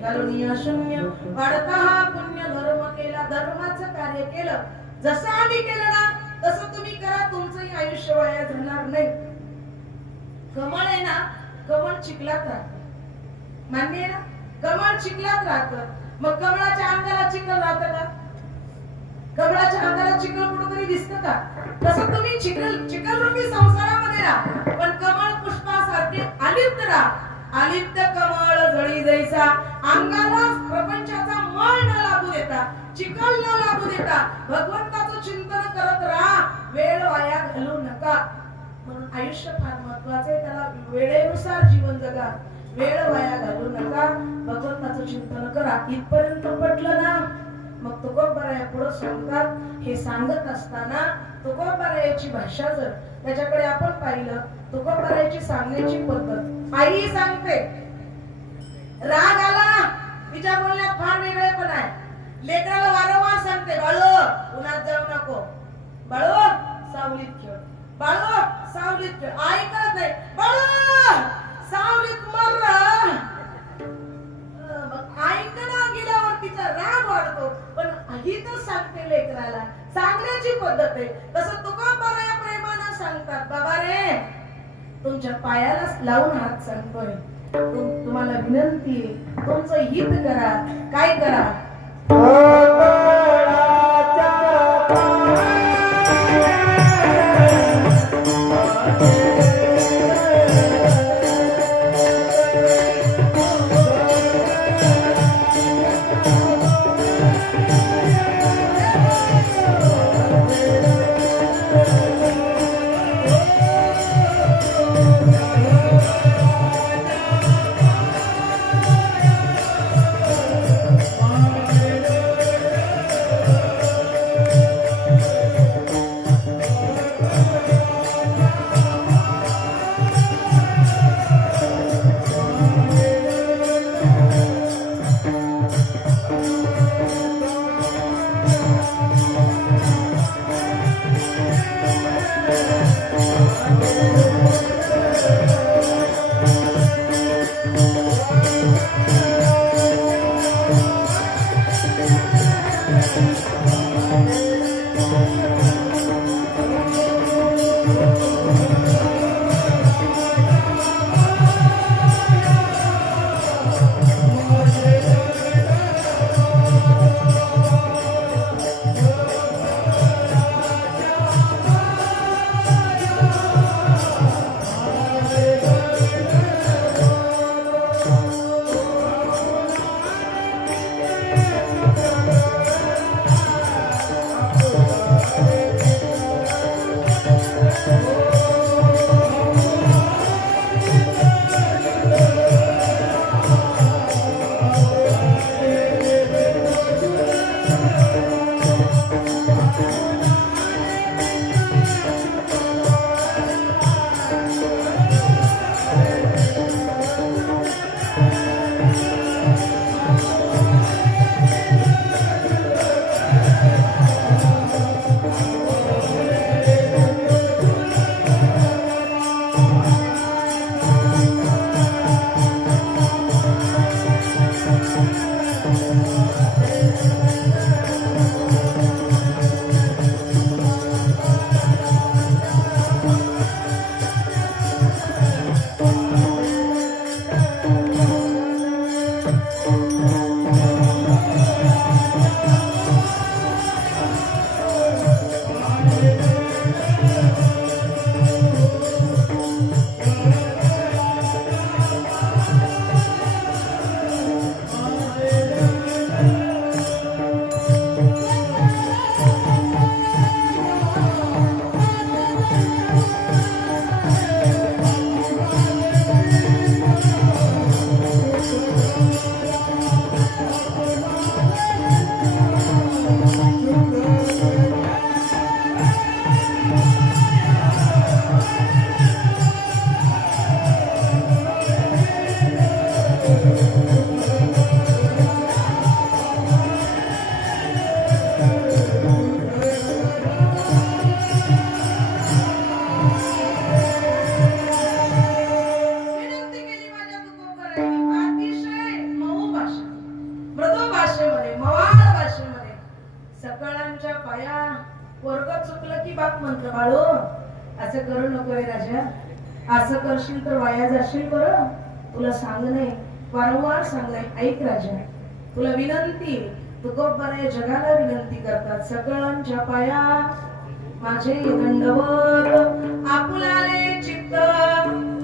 घालून शून्य वाढता हा पुण्य धर्म केला. धर्माचं कार्य केलं जसं आम्ही केलं ना तसं तुम्ही करा. तुमचंही आयुष्य वाया जाणार नाही. कमळ आहे ना कमळ चिखलात राहत. मान्य आहे ना कमळ चिखलात राहत. मग कमळाच्या अंगाला चिखल राहत का. कमळाच्या अंगाला चिखल कुठेतरी दिसतं का. तसं तुम्ही चिखलरूपी संसारामध्ये राहा पण कमळ पुष्पासारखे अलिप्त राहा. अलिप्त कमळ जळी जैसा अंगाला प्रपंचाचा मळ न लागू देता चिखल न लागू देता भगवंताचं चिंतन करत राहा. वेळ वाया घालू नका. म्हणून आयुष्य फार महत्वाचं आहे. त्याला वेळेनुसार जीवन जगा. वेळ वाया घालू नका. भगवंताचं चिंतन करा. इथपर्यंत पटलं ना मग तुकोबराया पुढे सांगतात. हे सांगत असताना तुकोबरायाची भाषा जर त्याच्याकडे आपण पाहिलं तुकोबरायाची सांगण्याची पद्धत. आई सांगते राग आला तिच्या बोलण्यात फार वेगळे पण आहे. लेकराला वारंवार सांगते बाळू उन्हात जाऊ नको. बाळू सावलीत खेळ. बाळू सावलीत खेळ. ऐकत नाही. बाळू सावलीत मर. ऐकणं गेल्यावर तिचा राग वाढतो पण ही तर सांगते लेकराला. सांगण्याची पद्धत आहे. तसं तुकोबराया प्रेमानं सांगतात. बाबा रे तुमच्या पायाला लावून हात सांगतोय. तुम्हाला विनंती तुमचं हित करा. काय करा विनंती केली माझ्या तुकोबरायांनी अतिशय मऊ भाषा, मृदू भाषेमध्ये, मवाळ भाषेमध्ये सकळांच्या पाया वर्ग चुकलं की बाप म्हणतो बाळू असं करू नको रे राजा, असं करशील तर वाया जाशील बरं. तुला सांग नाही, वारंवार सांगलाय, ऐक राजा, तुला विनंती. तुकोबराय जगाला विनंती करतात, सकळांच्या पाया माझे दंडवत, आपुलाले चित्त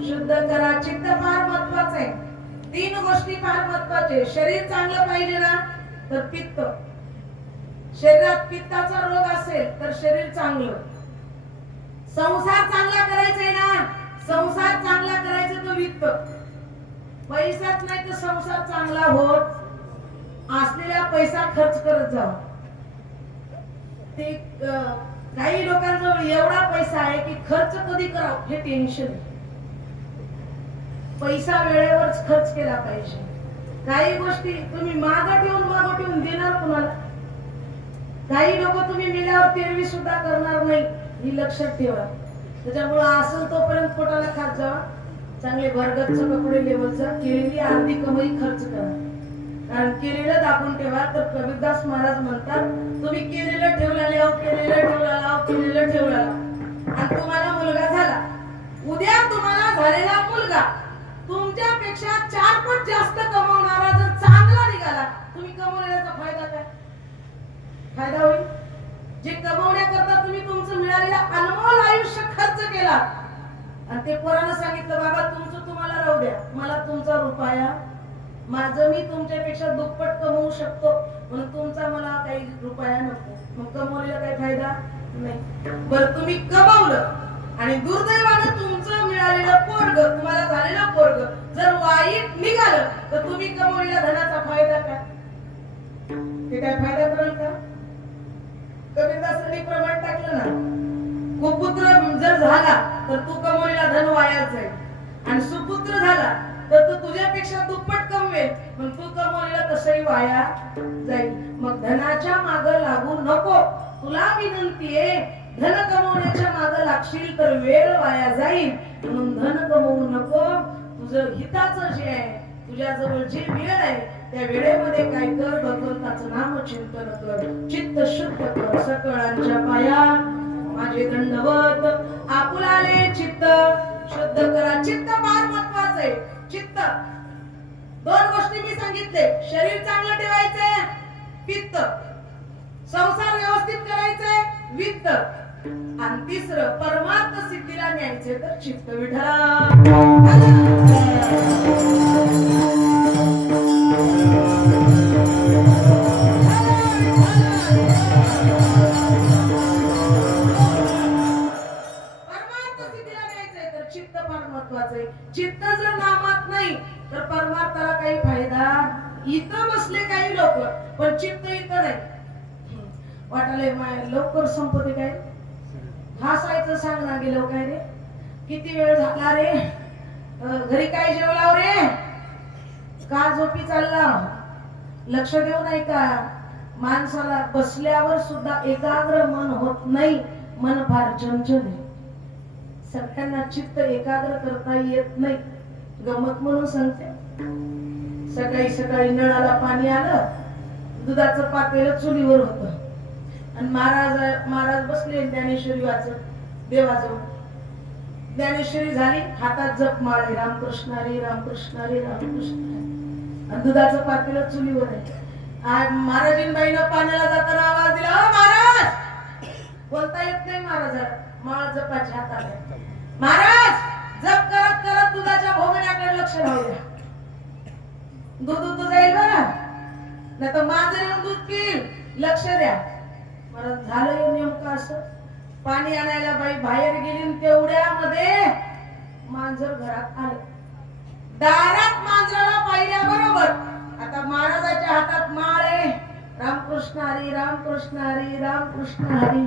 शुद्ध करा. चित्त फार महत्वाचं आहे. 3 गोष्टी फार महत्वाचे. शरीर चांगलं पाहिजे ना तर पित्त, शरीरात पित्ताचा रोग असेल तर शरीर चांगलं. संसार चांगला करायचा ना, संसार चांगला करायचा तो वित्त. पैसाच नाही तर संसार चांगला होत. असलेला पैसा खर्च करत जावा. ते काही लोकांजवळ एवढा पैसा आहे की खर्च कधी करावं हे टेन्शन. पैसा वेळेवरच खर्च केला पाहिजे. काही गोष्टी तुम्ही मागं ठेवून देणार कुणाला. काही लोक तुम्ही मेल्यावर तेरवी सुद्धा करणार नाही, ही लक्षात ठेवा. त्याच्यामुळे असं तोपर्यंत पोटाला खात जावा. चांगले भरगच्च कपडे लेवलचा, केलेली अर्धी कमाई खर्च करा. कारण केलेलं दाखवून ठेवा. तर कबीरदास महाराज म्हणतात, तुम्ही केलेलं ठेवलेलं, केलेलं ठेवलेलं, केलेलं ठेवलेलं, आणि तुम्हाला मुलगा झाला. उद्या तुम्हाला झालेला मुलगा तुमच्यापेक्षा 4 पट जास्त कमवणारा जर चांगला निघाला, तुम्ही कमवण्याचा फायदा काय? फायदा होईल. जे कमवण्याकरता तुम्ही तुमचं मिळालेला अनमोल आयुष्य खर्च केला आणि ते पोरानं सांगितलं, बाबा तुमचं तुम्हाला राहू द्या, मला तुमचा रुपया, माझं मी तुमच्यापेक्षा दुप्पट कमवू शकतो, म्हणून तुमचा मला काही रुपया नको. मग कमवलेला काही फायदा नाही. बरं, तुम्ही कमवलं आणि दुर्दैवानं तुमचं मिळालेलं पोरग, तुम्हाला झालेलं पोरग जर वाईट निघालं तर तुम्ही कमवलेल्या धनाचा फायदा काय? ते काय फायदा करेल का? कबीरदासांनी प्रमाण टाकलं ना, कुपुत्र जर झाला तर तू कमवलेला धन वाया जाईल, आणि सुपुत्र झाला तर तू तुझ्यापेक्षा दुप्पट कमवेल, पण तू कमवलेला तसंही वाया जाईल. मग धनाच्या माग लागू नको. तुला विनंती आहे, धन कमवण्याच्या माग लागशील तर वेळ वाया जाईल. म्हणून धन कमवू नको. तुझं हिताचं जे आहे, तुझ्याजवळ जी वेळ आहे, त्या वेळेमध्ये काय कर, भगवंताचं नाम चिंतन कर, चित्त शुद्ध कर. सकळांच्या पाया माझे दंडवत, आपुलाले चित्त शुद्ध करा. चित्त फार महत्वाचं आहे. चित्त 2 गोष्टी मी सांगितले. शरीर चांगलं ठेवायचंय, पित्त. संसार व्यवस्थित करायचंय, वित्त. आणि 3रं परमार्थ सिद्धीला न्यायचे तर चित्त. विठ्ठला चित्त फार महत्वाचं आहे. चित्त जर नामात नाही तर परमार्थाला काही फायदा. इथं बसले काही लोक, पण चित्त इथं नाही. वाटाले लवकर संपते काय, हसायचं सांग ना गेलो काय रे, किती वेळ झाला रे, घरी काय जेवलाव रे, का झोपी चालला, लक्ष देऊ नाही का? माणसाला बसल्यावर सुद्धा एकाग्र मन होत नाही. मन फार चंचल आहे. सगळ्यांना चित्त एकाग्र करता येत नाही. गमत म्हणून सांगते, सकाळी सकाळी नळाला पाणी आलं, दुधाचं पातेलं चुलीवर होतं आणि महाराज बसले ज्ञानेश्वरी वाचत देवाजवळ. ज्ञानेश्वरी झाली, हातात जप माळे, रामकृष्ण हरी रामकृष्ण हरी रामकृष्ण हरी, आणि दुधाचं पातेलं चुलीवर आहे. महाराजींबाईनं पाण्याला जाताना आवाज दिला, महाराज. बोलता येत नाही महाराजाला, माळ जपाच्या हातात आहे. महाराज जप करत करत दुधाच्या भोगण्याकडे लक्ष राहू द्या, दूध जाईल बरं, नाही तर मांजर येऊन दूध पिईल, लक्ष द्या. मला झालं नेमकं असं. पाणी आणायला बाई बाहेर गेली, तेवढ्यामध्ये मांजर घरात आलं. दारात मांजराला पाहिल्याबरोबर आता महाराजाच्या हातात माळ आहे, रामकृष्ण हरी रामकृष्ण हरी रामकृष्ण हरी,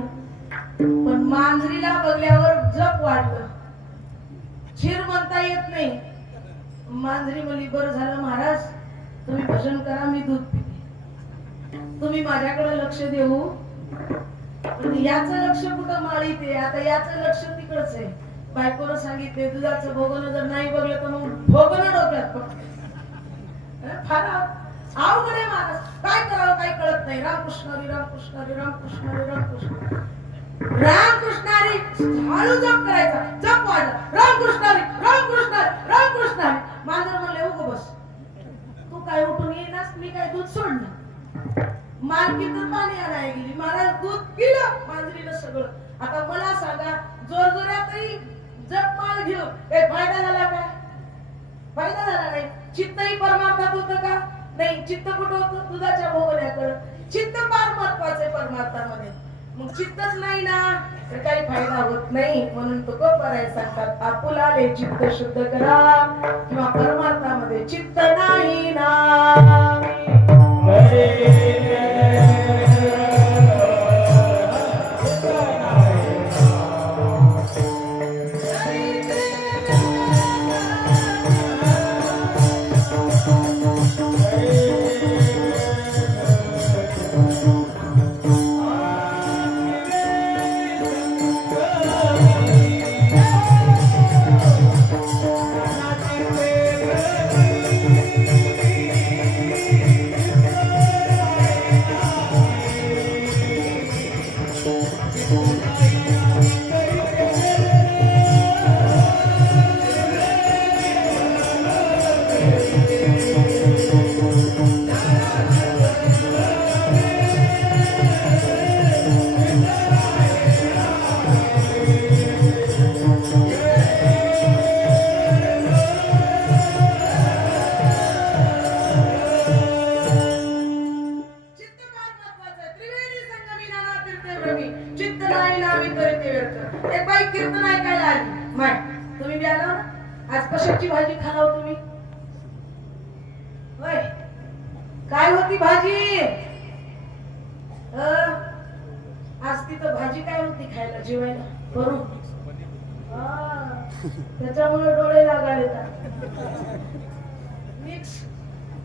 पण मांजरीला बघल्यावर जप वाढलं. शिर म्हणता येत नाही. मांजरी म्हणली, बरं झालं महाराज, तुम्ही भजन करा, मी दूध पिते, तुम्ही माझ्याकडे लक्ष देऊ. याचं लक्ष कुठं माळी ते, आता याचं लक्ष तिकडच आहे. बायकोनं सांगितले दुधाचं भोगणं जर नाही बघलं तर मग भोगणं डोक्यात पडतं. फार अवघड आहे महाराज, काय करावं काही कळत नाही. रामकृष्ण हरी रामकृष्ण हरी रामकृष्ण हरी रामकृष्ण रामकृष्ण हरी, हळू जप करायचा, जप वाढला, रामकृष्ण हरी रामकृष्ण हरी रामकृष्ण हरी. मांजर म्हणले, उगो बस, तू काय उठून येईनास, मी काय दूध सोडलं. मालकीतून पाणी आणायला गेली, महाराज दूध पिलं मांजरीनं सगळं. आता मला सांगा, जोर जोरातही जप माळ घेऊन फायदा झाला काय? फायदा झाला नाही. चित्तही परमार्थात होतं का? नाही. चित्त कुठं होतं? दुधाच्या भोगण्याकडे. चित्त फार महत्वाचे परमार्थामध्ये. मग चित्तच नाही ना तर काही फायदा होत नाही. म्हणून तो तुकोबाराय सांगतात, आपुलाले चित्त शुद्ध करा, किंवा परमार्थामध्ये चित्त नाही ना. कशाची भाजी खालाव तुम्ही? होय, काय होती भाजी? आज तिथं भाजी काय होती खायला जेवायला? बरोबर, त्याच्यामुळे डोळे लागायला मिक्स.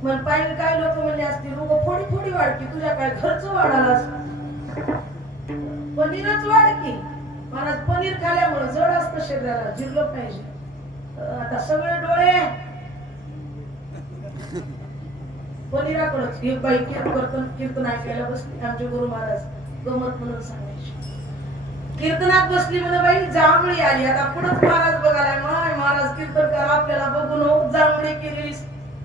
मग पाहिजे काय लोक म्हणले असतील, फोडी फोडी वाढकी, तुझ्या काय घरच वाढाला, पनीरच वाढकी. महाराज पनीर खाल्यामुळे जड असतं शरीराला, जिरलं पाहिजे. आता सगळे डोळे पनीराकडच. एक बाई कीर्तन ऐकायला बसली, आमचे गुरु महाराज गमत म्हणून सांगायचे. कीर्तनात बसली म्हणे बाई, जांभळी आली. आता पुढंच महाराज बघायला, महाराज कीर्तन करा, आपल्याला बघून जांभळी केलेली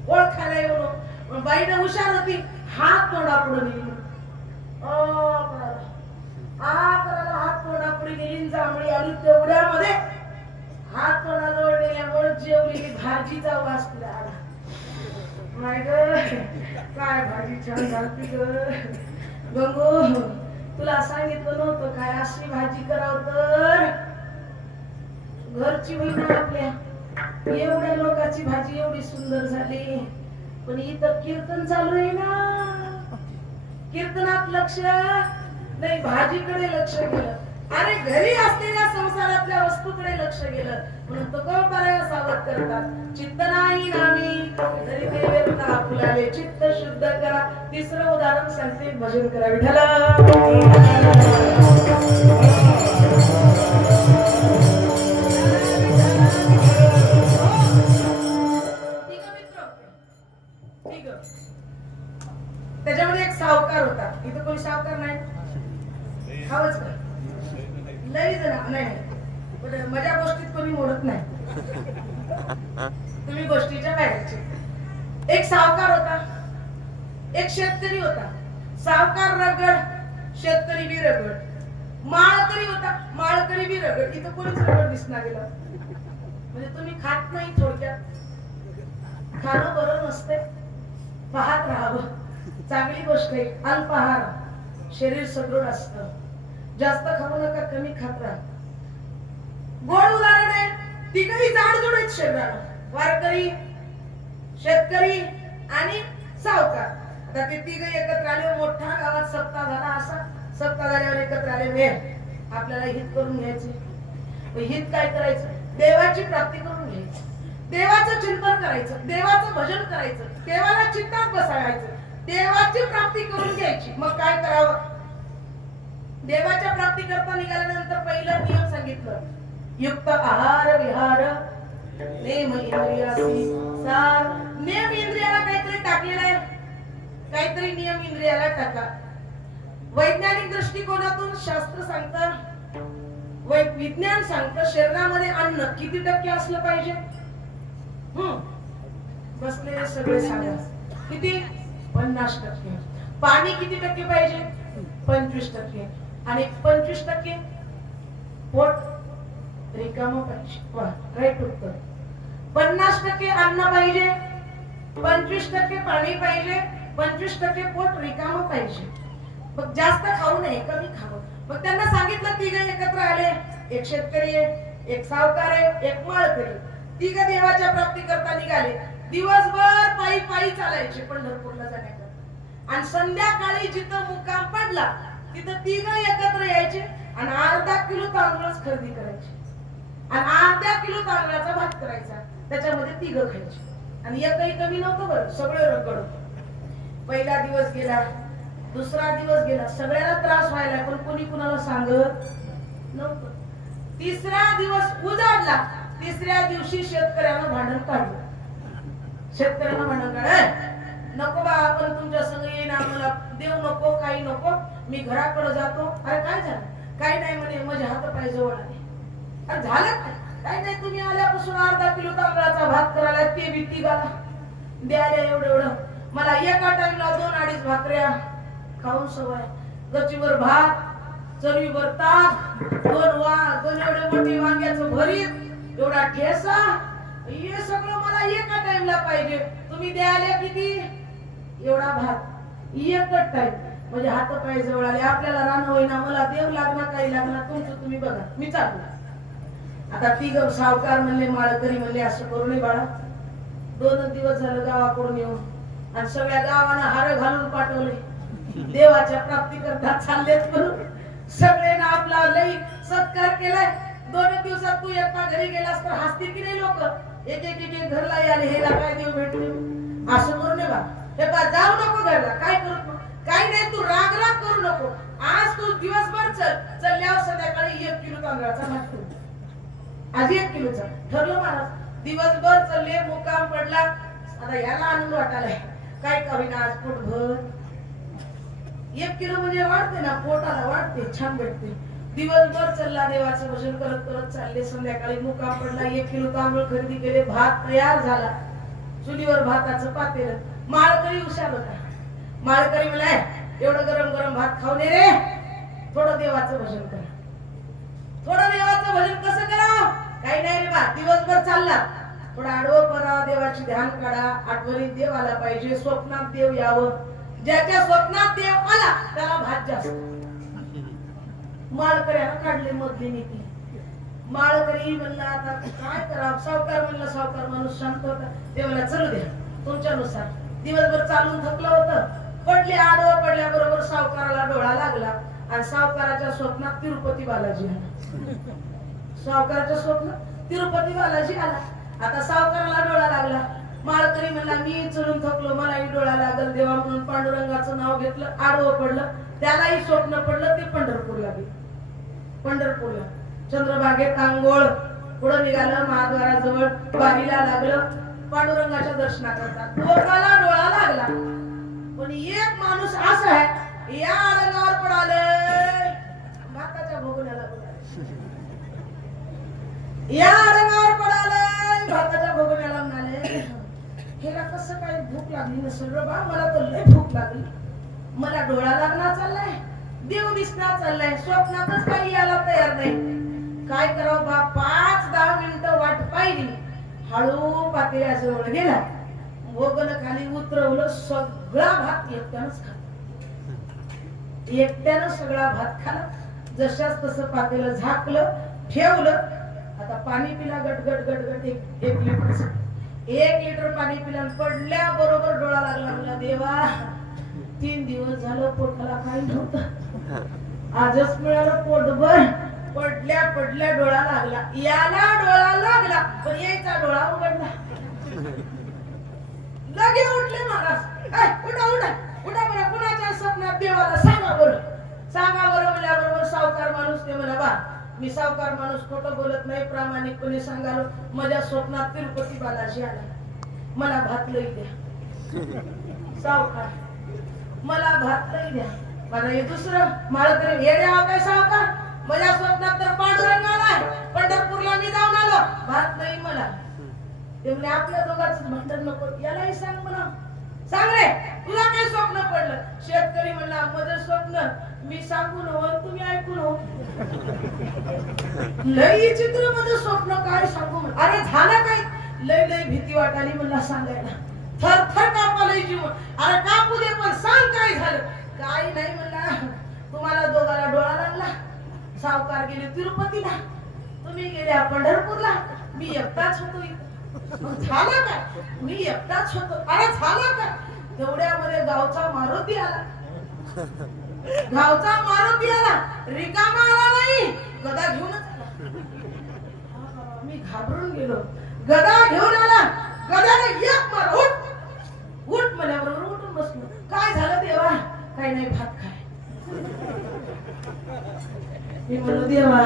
ओळखायला येऊन. बाईने हुशार होती, हात तोंडापुढे गेली, करायला हात तोंडापुढे गेली, जांभळी आली. तेवढ्यामध्ये हात तोंडाजवळ गेल्यामुळे जेवलेली भाजीचा वास तिला आला. नाही ग, काय भाजी छान झाली ग गंगू, तुला सांगितलं नव्हतं काय अशी भाजी करावं तर घरची होईना आपल्या. एवढ्या लोकांची भाजी एवढी सुंदर झाली, पण इथं कीर्तन चालू आहे ना, कीर्तनात लक्ष नाही, भाजीकडे लक्ष गेलं. अरे घरी असलेल्या संसारातल्या वस्तूकडे लक्ष गेलं. म्हणून तुकोबाराय सावध करतात, चित्त नाही नामी तरी ते व्यर्थ आपुलाले, चित्त शुद्ध करा. तिसरं उदाहरण सांगते, भजन करा विठ्ठला. त्याच्यामध्ये एक सावकार होता. इथं कोणी सावकार नाही? खावच का? लई जण नाही, पण माझ्या गोष्टीत कोणी मोडत नाही. तुम्ही गोष्टीच्या बाहेरचे. एक सावकार होता, एक शेतकरी होता. सावकार रगड, शेतकरी बी रगड. माळकरी होता, माळकरी बी रगड. इथं कोणीच रगड दिसणार गेलं. म्हणजे तुम्ही खात नाही, थोडक्यात खाणं बरं नसते, पाहत राहावं. चांगली गोष्ट आहे. अल्पाहार, शरीर सदृढ असतं. जास्त खाऊ नका, कमी खात राहा. गोड उदाहरण आहे. तिघही जाडजूड आहेत शरीराला. वारकरी, शेतकरी आणि सावकार. आता ते तिघ एकत्र आले, मोठा गावात सप्ताह झाला. असा सप्ताह झाल्यावर एकत्र आले, वेळ आपल्याला हित करून घ्यायचे. हित काय करायचं? देवाची प्राप्ती करून घ्यायची, देवाचं चिंतन करायचं, देवाचं भजन करायचं, देवाला चित्तात बसावायचं, देवाची प्राप्ती करून घ्यायची. मग काय करावं? देवाच्या प्राप्ती करता निघाल्यानंतर पहिलं नियम सांगितलं, युक्त आहार विहार नेम इंद्रियासी सार. नेम इंद्रियाला काहीतरी टाकलेला आहे, काहीतरी नियम इंद्रियाला टाका. वैज्ञानिक दृष्टिकोनातून शास्त्र सांगतं, विज्ञान सांगतं, शरीरामध्ये अन्न किती टक्के असलं पाहिजे? बसलेले सगळे सांगा किती? 50%. पाणी किती टक्के पाहिजे? 25%. आणि 25% पोट रिकामं पाहिजे. वा, राईट उत्तर. 50% अन्न पाहिजे, 25% पाणी पाहिजे, 25% पोट रिकामं पाहिजे. मग जास्त खाऊ नये, कमी खावं. मग त्यांना सांगितलं, तिघ एकत्र आले, एक शेतकरी आहे, एक सावकार आहे, एक माळकरी. तिघ देवाच्या प्राप्ती करता निघाले. दिवसभर पायी पायी चालायचे पंढरपूरला जाण्याकरता. आणि संध्याकाळी जिथं मुक्काम पडला तिथं तिघ एकत्र यायचे आणि अर्धा किलो तांदूळच खरेदी करायचे आणि अर्धा किलो तांदळाचा भात करायचा. त्याच्यामध्ये तिघ खायचे आणि एकही कमी नव्हतं बरं, सगळे रगड होतं. पहिला दिवस गेला, दुसरा दिवस गेला, सगळ्यांना त्रास व्हायला, पण कोणी कुणाला सांगत नव्हतं. तिसरा दिवस उजाडला. तिसऱ्या दिवशी शेतकऱ्यानं भांडण काढलं. शेतकऱ्यानं भांडण काढलं, नको बा, आपण तुमच्या संग येईन, आम्हाला देऊ नको, काही नको, मी घराकडे जातो. अरे काय झालं? काही नाही म्हणे, माझे हात पाय जवळ आले. अरे झालं काय? काही नाही, तुम्ही आल्यापासून अर्धा किलो तांदळाचा भात करायला, ते बी तिघाला द्यायला एवढं एवढं. मला एका टाइमला 2-2.5 भाकऱ्या खाऊन सवय. गच्चीवर भात, चरवीवर ताक, दोन एवढे मोठे वांग्याचं भरीत, एवढा ठेसा, हे सगळं मला एका टाइमला पाहिजे. तुम्ही द्यायला किती? एवढा भात एकच टाइम. म्हणजे हात पाय जवळ आले. आपल्याला रान होईना, मला देव लागणार, काही लागणार, तुमचं तुम्ही बघा, मी चाललो. आता तिघ सावकार म्हणले, माळकरी म्हणले, असं करू नये बाळा. 2 दिवस झालं गावाकडून येऊन आणि सगळ्या गावानं हार घालून पाठवले. देवाच्या प्राप्ती करता चाललेत म्हणून सगळ्यांना आपला लई सत्कार केलाय. 2 दिवसात तू एकटा घरी गेलास तर हसतील की नाही लोक? एक एक एक घरला आले, हेला काय देव भेटले, असं करू नये बा. हे बा, जाऊ नको घरला, काय करू, काही नाही, तू राग राग करू नको. आज तू दिवसभर चलल्यावर संध्याकाळी 1 किलो तांदळाचा भात करू. आज 1 किलोचा ठरलं महाराज. दिवसभर चालले, मुक्काम पडला. आता याला आनंद वाटायलाय, काय कवीना आज पोटभर. 1 किलो म्हणजे वाढते ना, पोटाला वाढते, छान भेटते. दिवसभर चालला, देवाचं भजन करत करत चालले. संध्याकाळी मुक्काम पडला, 1 किलो तांदूळ खरेदी केले, भात तयार झाला. चुलीवर भाताचं पातेलं. माळकरी हुशार होता. माळकरी म्हणला, एवढं गरम गरम भात खाऊ नये रे, थोडं देवाचं भजन करा. थोडं देवाचं भजन कसं करावं? काही नाही रे बा, दिवसभर चालला, थोडा आडवं करा, देवाची ध्यान काढा, आठवणीत देव आला पाहिजे, स्वप्नात देव यावं. ज्याच्या स्वप्नात देव आला त्याला भात जास्त. माळकऱ्याला काढले मधली नीती. माळकरी म्हणला, आता काय करावं? सावकार म्हणला, सावकार माणूस शांत होता. ते म्हणला, चलू द्या तुमच्यानुसार. दिवसभर चालून थकलं होतं, पडले, आडवं पडल्याबरोबर सावकाराला डोळा लागला आणि सावकाराच्या स्वप्नात तिरुपती बालाजी आला. सावकाराच्या स्वप्नात तिरुपती बालाजी आला. आता सावकाराला डोळा लागला. माळकरी म्हणला, मी चढून थकलो, मलाही डोळा लागल देवा म्हणून पांडुरंगाचं नाव घेतलं, आडवं पडलं. त्यालाही स्वप्न पडलं, ते पंढरपूरला गेले. पंढरपूरला चंद्रभागेत आंघोळ, पुढे निघालं, महाद्वाराजवळ वारीला लागलं. पांडुरंगाच्या दर्शनाकरता दोघाला डोळा लागला. पण एक माणूस आहे या अंगावर पडाले भाताच्या भोगण्याला या अंगावर पडाले भाताच्या भोगण्याला म्हणाले हेला कसं काय भूक लागली नसेल रे बा मला तर लय भूक लागली मला डोळा लागणार चाललाय देव दिसणार चाललाय स्वप्नातच काही यायला तयार नाही काय करावं बा 5-10 मिनिटं वाट पाहिली हळू पातेल्याजवळ गेला भोगन खाली उतरवलं सगळा भात एकट्यानंच खाल्ला एकट्यानं सगळा भात खाला जशाच तसं पातेलं झाकलं ठेवलं आता पाणी पिला गट गट गट गट 1 लिटर पाणी पिला पडल्या बरोबर डोळा लागला म्हणला देवा 3 दिवस झालं पोटाला काही नव्हतं आजच मिळालं पोटभर पडल्या पडल्या डोळा लागला याला डोळा लागला पण यायचा डोळा उघडला लगे उठले महाराज उठा उठा उठा बरं कुणाच्या स्वप्नात देवाला सांगा बरं म्हणल्याबरोबर सावकार माणूस ते म्हणा बा मी सावकार माणूस खोटं बोलत नाही प्रामाणिकपणे सांगालो माझ्या स्वप्नात तिरुपती बालाजी आला मला भात लई द्या सावकार मला भात लई द्या मला हे दुसरं मला तरी हे द्यावं काय सावकार माझ्या स्वप्नात तर पांडुरंग आलाय पंढरपूरला मी जाऊन आलो भात नाही मला ते म्हणजे आपल्या दोघांचं भांडण नको यालाही सांग म्हणा सांग रे तुला काय स्वप्न पडलं शेतकरी म्हणला माझं स्वप्न मी सांगून हो तुम्ही ऐकून हो लई चित्र माझं स्वप्न काय सांगू अरे झालं काय लई लई भीती वाटाली म्हणला सांगायला थर थर कापालय जीव अरे कापू दे पण सांग काय झालं काही नाही म्हणला तुम्हाला दोघाला डोळा लागला सावकार गेले तिरुपतीला तुम्ही गेल्या पंढरपूरला मी एकटाच होतो झाला काय मी एकटाच होतो अरे झाला काय तेवढ्यामध्ये गावचा मारुती आला रिकामा आला नाही गदा घेऊनच आला मी घाबरून गेलो गदा घेऊन आला गदाने एक मार उठ म्हणल्याबरोबर उठून बसलो काय झालं देवा काही नाही भात खाय मी म्हणलो देवा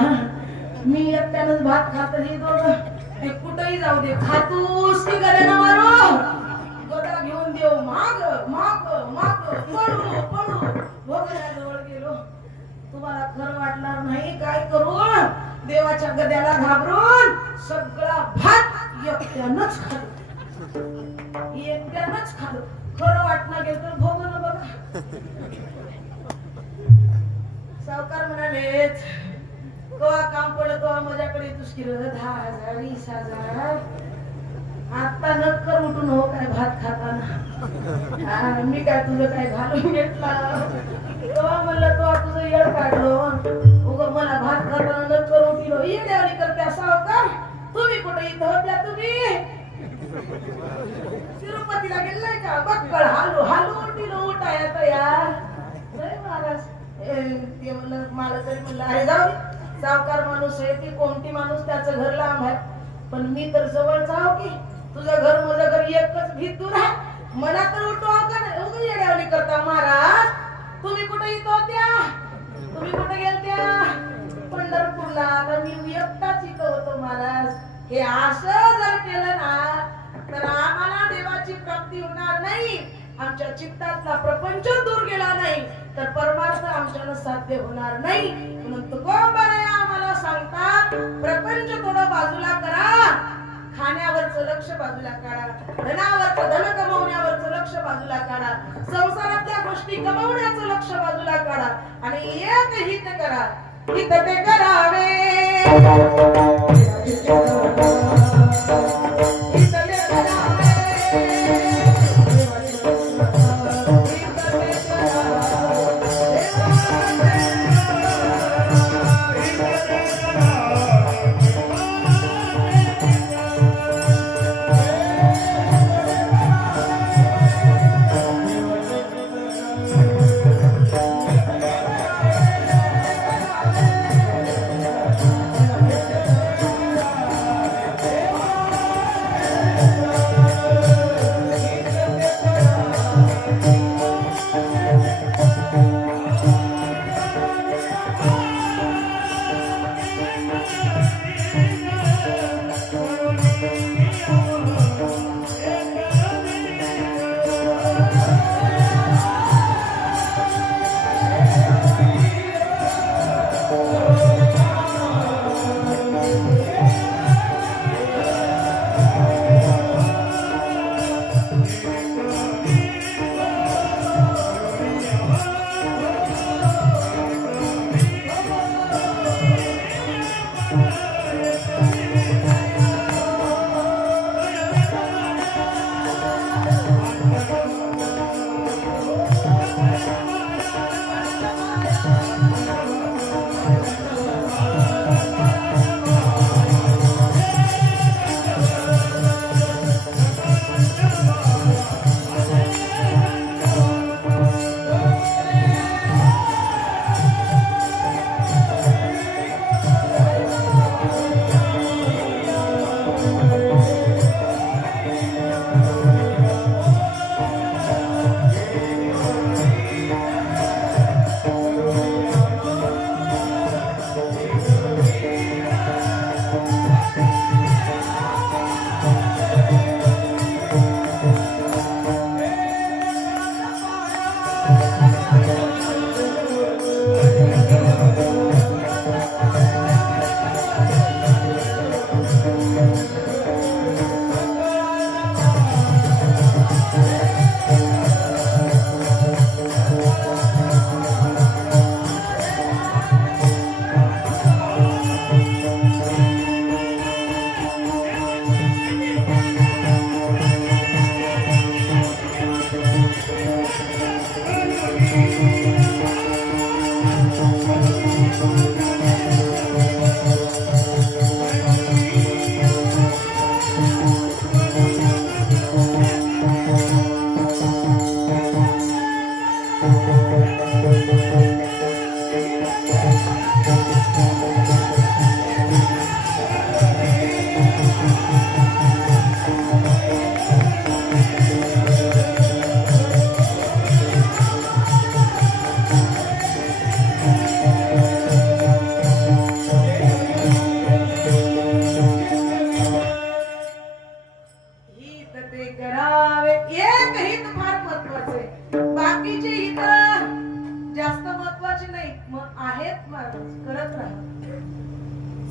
मी एकट्यानंच भात खात नाही दोघं ते कुठेही जाऊ दे खातूस की गदाने मारो गदा घेऊन देव माग माग माग पडू पडू भोगण्याजवळ गेलो तुम्हाला खरं वाटणार नाही काय करू देवाच्या गद्याला घाबरून सगळा भात एकट्यानंच खाल्लो खरं वाटणार गेलं तर भोगलं बघा सावकार म्हणाले कवा काम पडलं तेव्हा माझ्याकडे तुझकी 10,000 20,000 आता नक्कर उठून हो काय भात खाताना मी काय तुझं काय घालून घेतला तेव्हा म्हणलं तेव्हा तुझं येळ काढलो उग मला भात खाताना नक्कर उठलो येड्यावली करते सावकार तुम्ही कुठे इथं होत्या तुम्ही तिरुपतीला गेलाय का बक्कळ हालू हालू उठलो उठाया तयार नाही महाराज ते म्हणलं मला तरी म्हणलं अरे जाऊ सावकार माणूस आहे ती कोणती माणूस त्याचं घर लांब आहे पण मी तर जवळ जाऊ की तुझं घर माझं घर एकच भीत दूर आहे मला तर उठवा का नाही येड्यावली करता महाराज तुम्ही कुठे येत होत्या तुम्ही कुठे गेलत्या पंढरपूरला तर मी एकटाच इथं होतो महाराज हे असं जर केलं ना तर आम्हाला देवाची प्राप्ती होणार नाही आमच्या चित्तातला प्रपंच दूर गेला नाही तर परमार्थ आमच्याला साध्य होणार नाही म्हणून तुकोबाराय आम्हाला सांगतात प्रपंच थोडं बाजूला करा खाण्यावरचं लक्ष बाजूला काढा धनावरचं धन कमवण्यावरचं लक्ष बाजूला काढा संसारातल्या गोष्टी कमवण्याचं लक्ष बाजूला काढा आणि एक हित करा हित ते करावे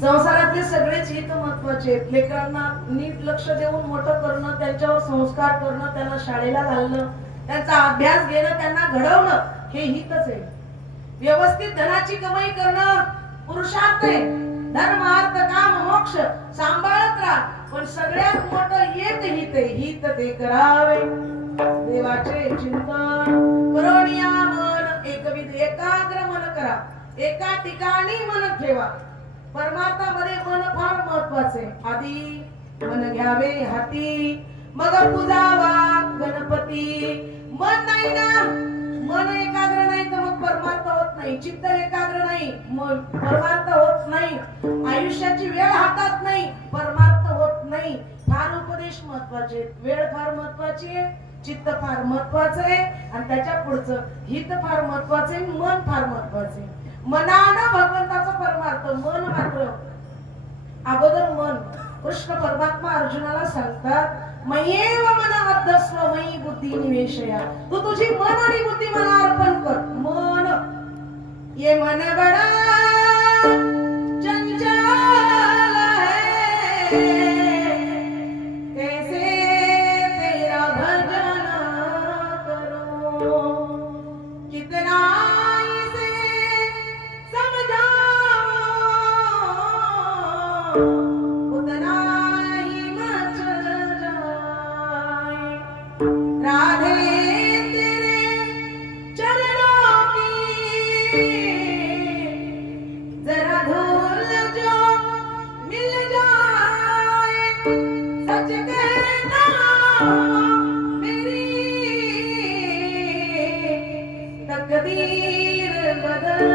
संसारातले सगळेच हित महत्वाचे आहेत. लेकरांना नीट लक्ष देऊन मोठं करणं, त्यांच्यावर संस्कार करणं, त्यांना शाळेला घालणं, त्यांचा अभ्यास घेणं, त्यांना घडवणं हे हितच आहे. व्यवस्थित धनाची कमाई करणं पुरुषार्थ आहे. धर्म अर्थ काम मोक्ष सांभाळत राहा, पण सगळ्यात मोठं एक हित आहे. हित ते करावे देवाचे चिंतन करून या मन एकविध एकाग्र मन करा, एका ठिकाणी मन ठेवा. परमार्थामध्ये मन फार महत्वाचे. आधी मन घ्यावे हाती, मग पूजावा गणपती. मन नाही ना, मन एकाग्र नाही तर मग परमार्थ होत नाही. चित्त एकाग्र नाही मग परमार्थ होत नाही. आयुष्याची वेळ हातात नाही, परमार्थ होत नाही. फार उपदेश महत्वाचे, वेळ फार महत्वाची आहे, चित्त फार महत्वाचं आहे, आणि त्याच्या पुढचं हित फार महत्वाचे, मन फार महत्वाचे. मनानं भगवंताचा परमार्थ, मन मात्र अगोदर मन. कृष्ण परमात्मा अर्जुनाला सांगतात मयेव मन अद्धस्व मयी बुद्धी निवेशया. तू तुझी मन आणि बुद्धी मला अर्पण कर. मन ये मन बडा चंचल है, कैसे तेरा भजन करूं, कितना उतना ही मचल जाए. राधे तेरे चरणों की जरा धूल जो मिल जाए. सच कहना मेरी तकदीर बदल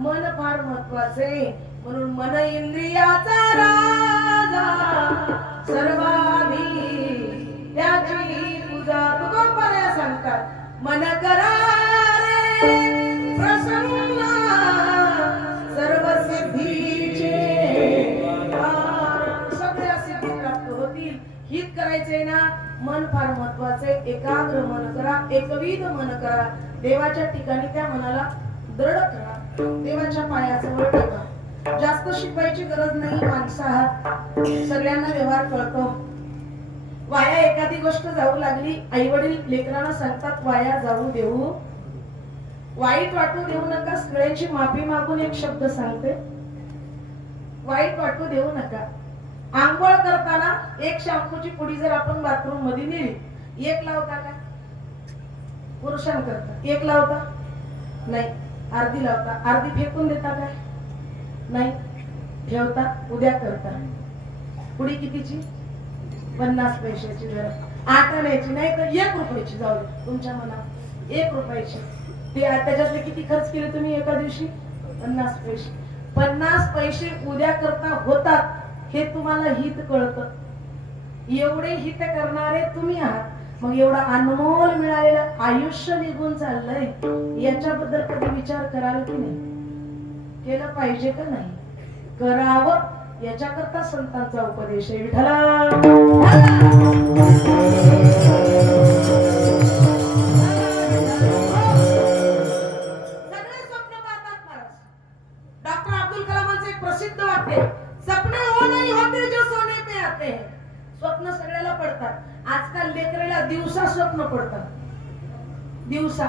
मन फार महत्वाचे. म्हणून मन इंद्रियाचा राजा, सर्वाधी त्याची पूजा. तुकोबऱ्या सांगतात मन करा रे प्रसन्न, सर्व सिद्धीचे सगळ्या सिद्धी प्राप्त होतील. हित करायचे ना, मन फार महत्वाचे. एकाग्र मन करा, एकविध मन करा. देवाच्या ठिकाणी त्या मनाला दृढ करा, देवाच्या पायाजवळ ठेवा. जास्त शिकवायची गरज नाही. माणसा सगळ्यांना व्यवहार कळतो. वाया एखादी गोष्ट जाऊ लागली, आई वडील लेकरांना सांगतात वाया जाऊ देऊ, वाईट वाटू देऊ नका. सगळ्यांची माफी मागून एक शब्द सांगते, वाईट वाटू देऊ नका. आंघोळ करताना एक शॅम्पूची पुडी जर आपण बाथरूम मध्ये नेली, एक लावता का? पुरुषांकरता एक लावता नाही, अर्धी लावता. अर्धी फेकून देता काय? नाही, ठेवता, उद्या करता. पुडी कितीची? 50 पैशाची. जरा 8 आण्याची नाही तर 1 रुपयाची. जाऊ दे तुमच्या मनात 1 रुपयाची. ते त्याच्यातले किती खर्च केले तुम्ही एका दिवशी? 50 पैसे. 50 पैसे उद्या करता होतात हे तुम्हाला हित कळतं. एवढे हित करणारे तुम्ही आहात. मग एवढा अनमोल मिळालेलं आयुष्य निघून चाललंय, याच्याबद्दल कधी विचार कराल की नाही? केलं पाहिजे का नाही? करावं. याच्याकरता संतांचा उपदेश आहे. विठ्ठला सगळे स्वप्न पाहतात महाराज. डॉक्टर अब्दुल कलामांचं एक प्रसिद्ध वाक्य आहे, सपने वो नहीं होते जो सोने पे आते हैं. स्वप्न सगळ्याला पडतात. आजकाल लेकरेला दिवसा स्वप्न पडतात. दिवसा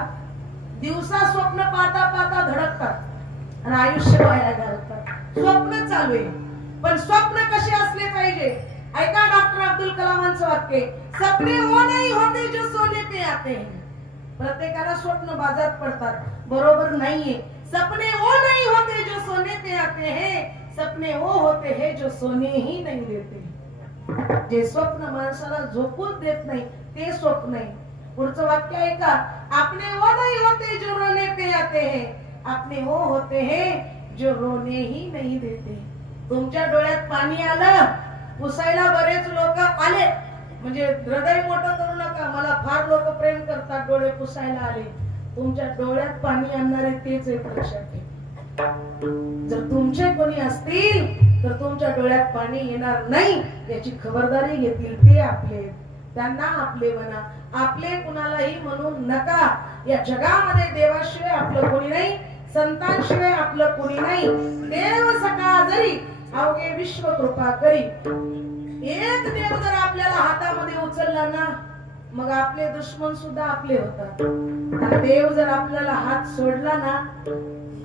दिवसा स्वप्न पाहता पाहता धडकतात आणि आयुष्य वाया घालतात. स्वप्न चालू आहे, पण स्वप्न कसे असले पाहिजे? ऐका डॉक्टर अब्दुल कलामांचं वाक्य, सपने वो नहीं होते जो सोने पे आते हैं. प्रत्येकाला स्वप्न बाजात पडतात, बरोबर नाहीये. सपने वो नहीं होते जो सोने पे आते हैं, सपने वो होते हैं जो सोने ही नहीं देते. जे स्वप्न माणसाला झोपूच देत नाही ते स्वप्न आहे. पुढचं वाक्य आहे का, अपने वो नहीं होते जो रोने पे आते हैं, अपने वो होते हैं जो रोने ही नहीं देते. तुमच्या डोळ्यात पाणी आलं, पुसायला बरेच लोक आले, म्हणजे हृदय मोठं करू नका, मला फार लोक प्रेम करतात, डोळे पुसायला आले. तुमच्या डोळ्यात पाणी आणणारे तेच एक लक्षात ठेवा. जर तुमचे कोणी असतील तर तुमच्या डोळ्यात पाणी येणार नाही याची खबरदारी घेतील ते आपले. त्यांना आपले म्हणा, आपले कुणालाही म्हणू नका. या जगामध्ये देवाशिवाय आपलं कोणी नाही, संतांशिवाय आपलं कोणी नाही. देव सका जरी अवघे विश्व कृपा करी. एक देव जर आपल्याला हातामध्ये उचलला ना, मग आपले दुश्मन सुद्धा आपले होतात. आणि देव जर आपल्याला हात सोडला ना,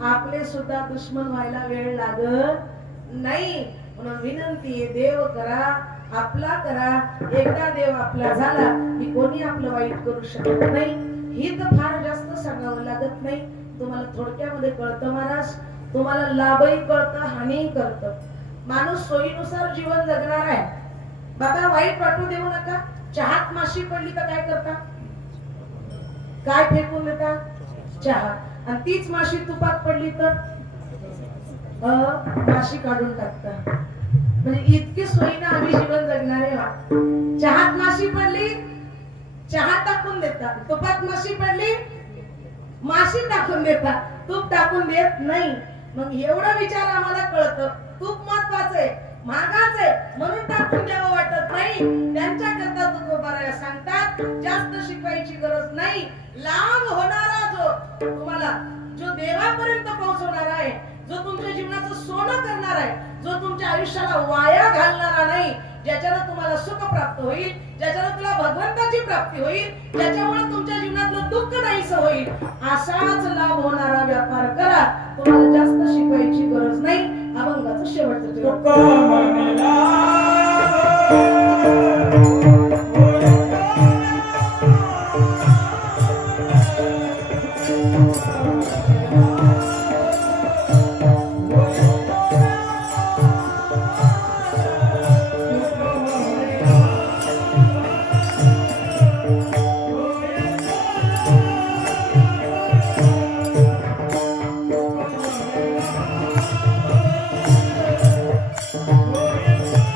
आपले सुद्धा दुश्मन व्हायला वेळ लागत नाही. म्हणून विनंती आहे, देव करा, आपला करा. एकदा देव आपला झाला की कोणी आपलं वाईट करू शकत नाही. हित फार जास्त सांगावं लागत नाही. तुम्हाला थोडक्यामध्ये कळतं महाराज, तुम्हाला लाभही कळतं, हानीही कळतं. माणूस सोयीनुसार जीवन जगणार आहे. बाबा वाईट वाटू देऊ नका. चहात माशी पडली तर काय करता? काय फेकून देता? चहा. आणि तीच माशी तुपात पडली तर माशी काढून टाकता. म्हणजे इतकी सोयीनं आम्ही जीवन जगणारे आहोत. चहात माशी पडली, चहा टाकून देतात. तुपात माशी पडली, माशी टाकून देतात, तूप टाकून देत नाही. मग एवढा विचार आम्हाला कळतं, तूप महत्वाचं आहे, महागाच आहे, म्हणून टाकून द्यावं वाटत नाही. त्यांच्याकरता तुकोबाराया सांगतात, जास्त शिकवायची गरज नाही. लाभ होणारा तुम्हाला जो देवापर्यंत पोहोचवणार आहे, जो तुमच्या जीवनाचं सोनं करणार आहे, जो तुमच्या आयुष्याला वाया घालणारा नाही, ज्याच्यानं तुम्हाला सुख प्राप्त होईल, ज्याच्यानं तुला भगवंताची प्राप्ती होईल, ज्याच्यामुळे तुमच्या जीवनातलं दुःख नाहीस होईल, असाच लाभ होणारा व्यापार करा. तुम्हाला जास्त शिकवायची गरज नाही. अभंगाचं शेवटचं Oh,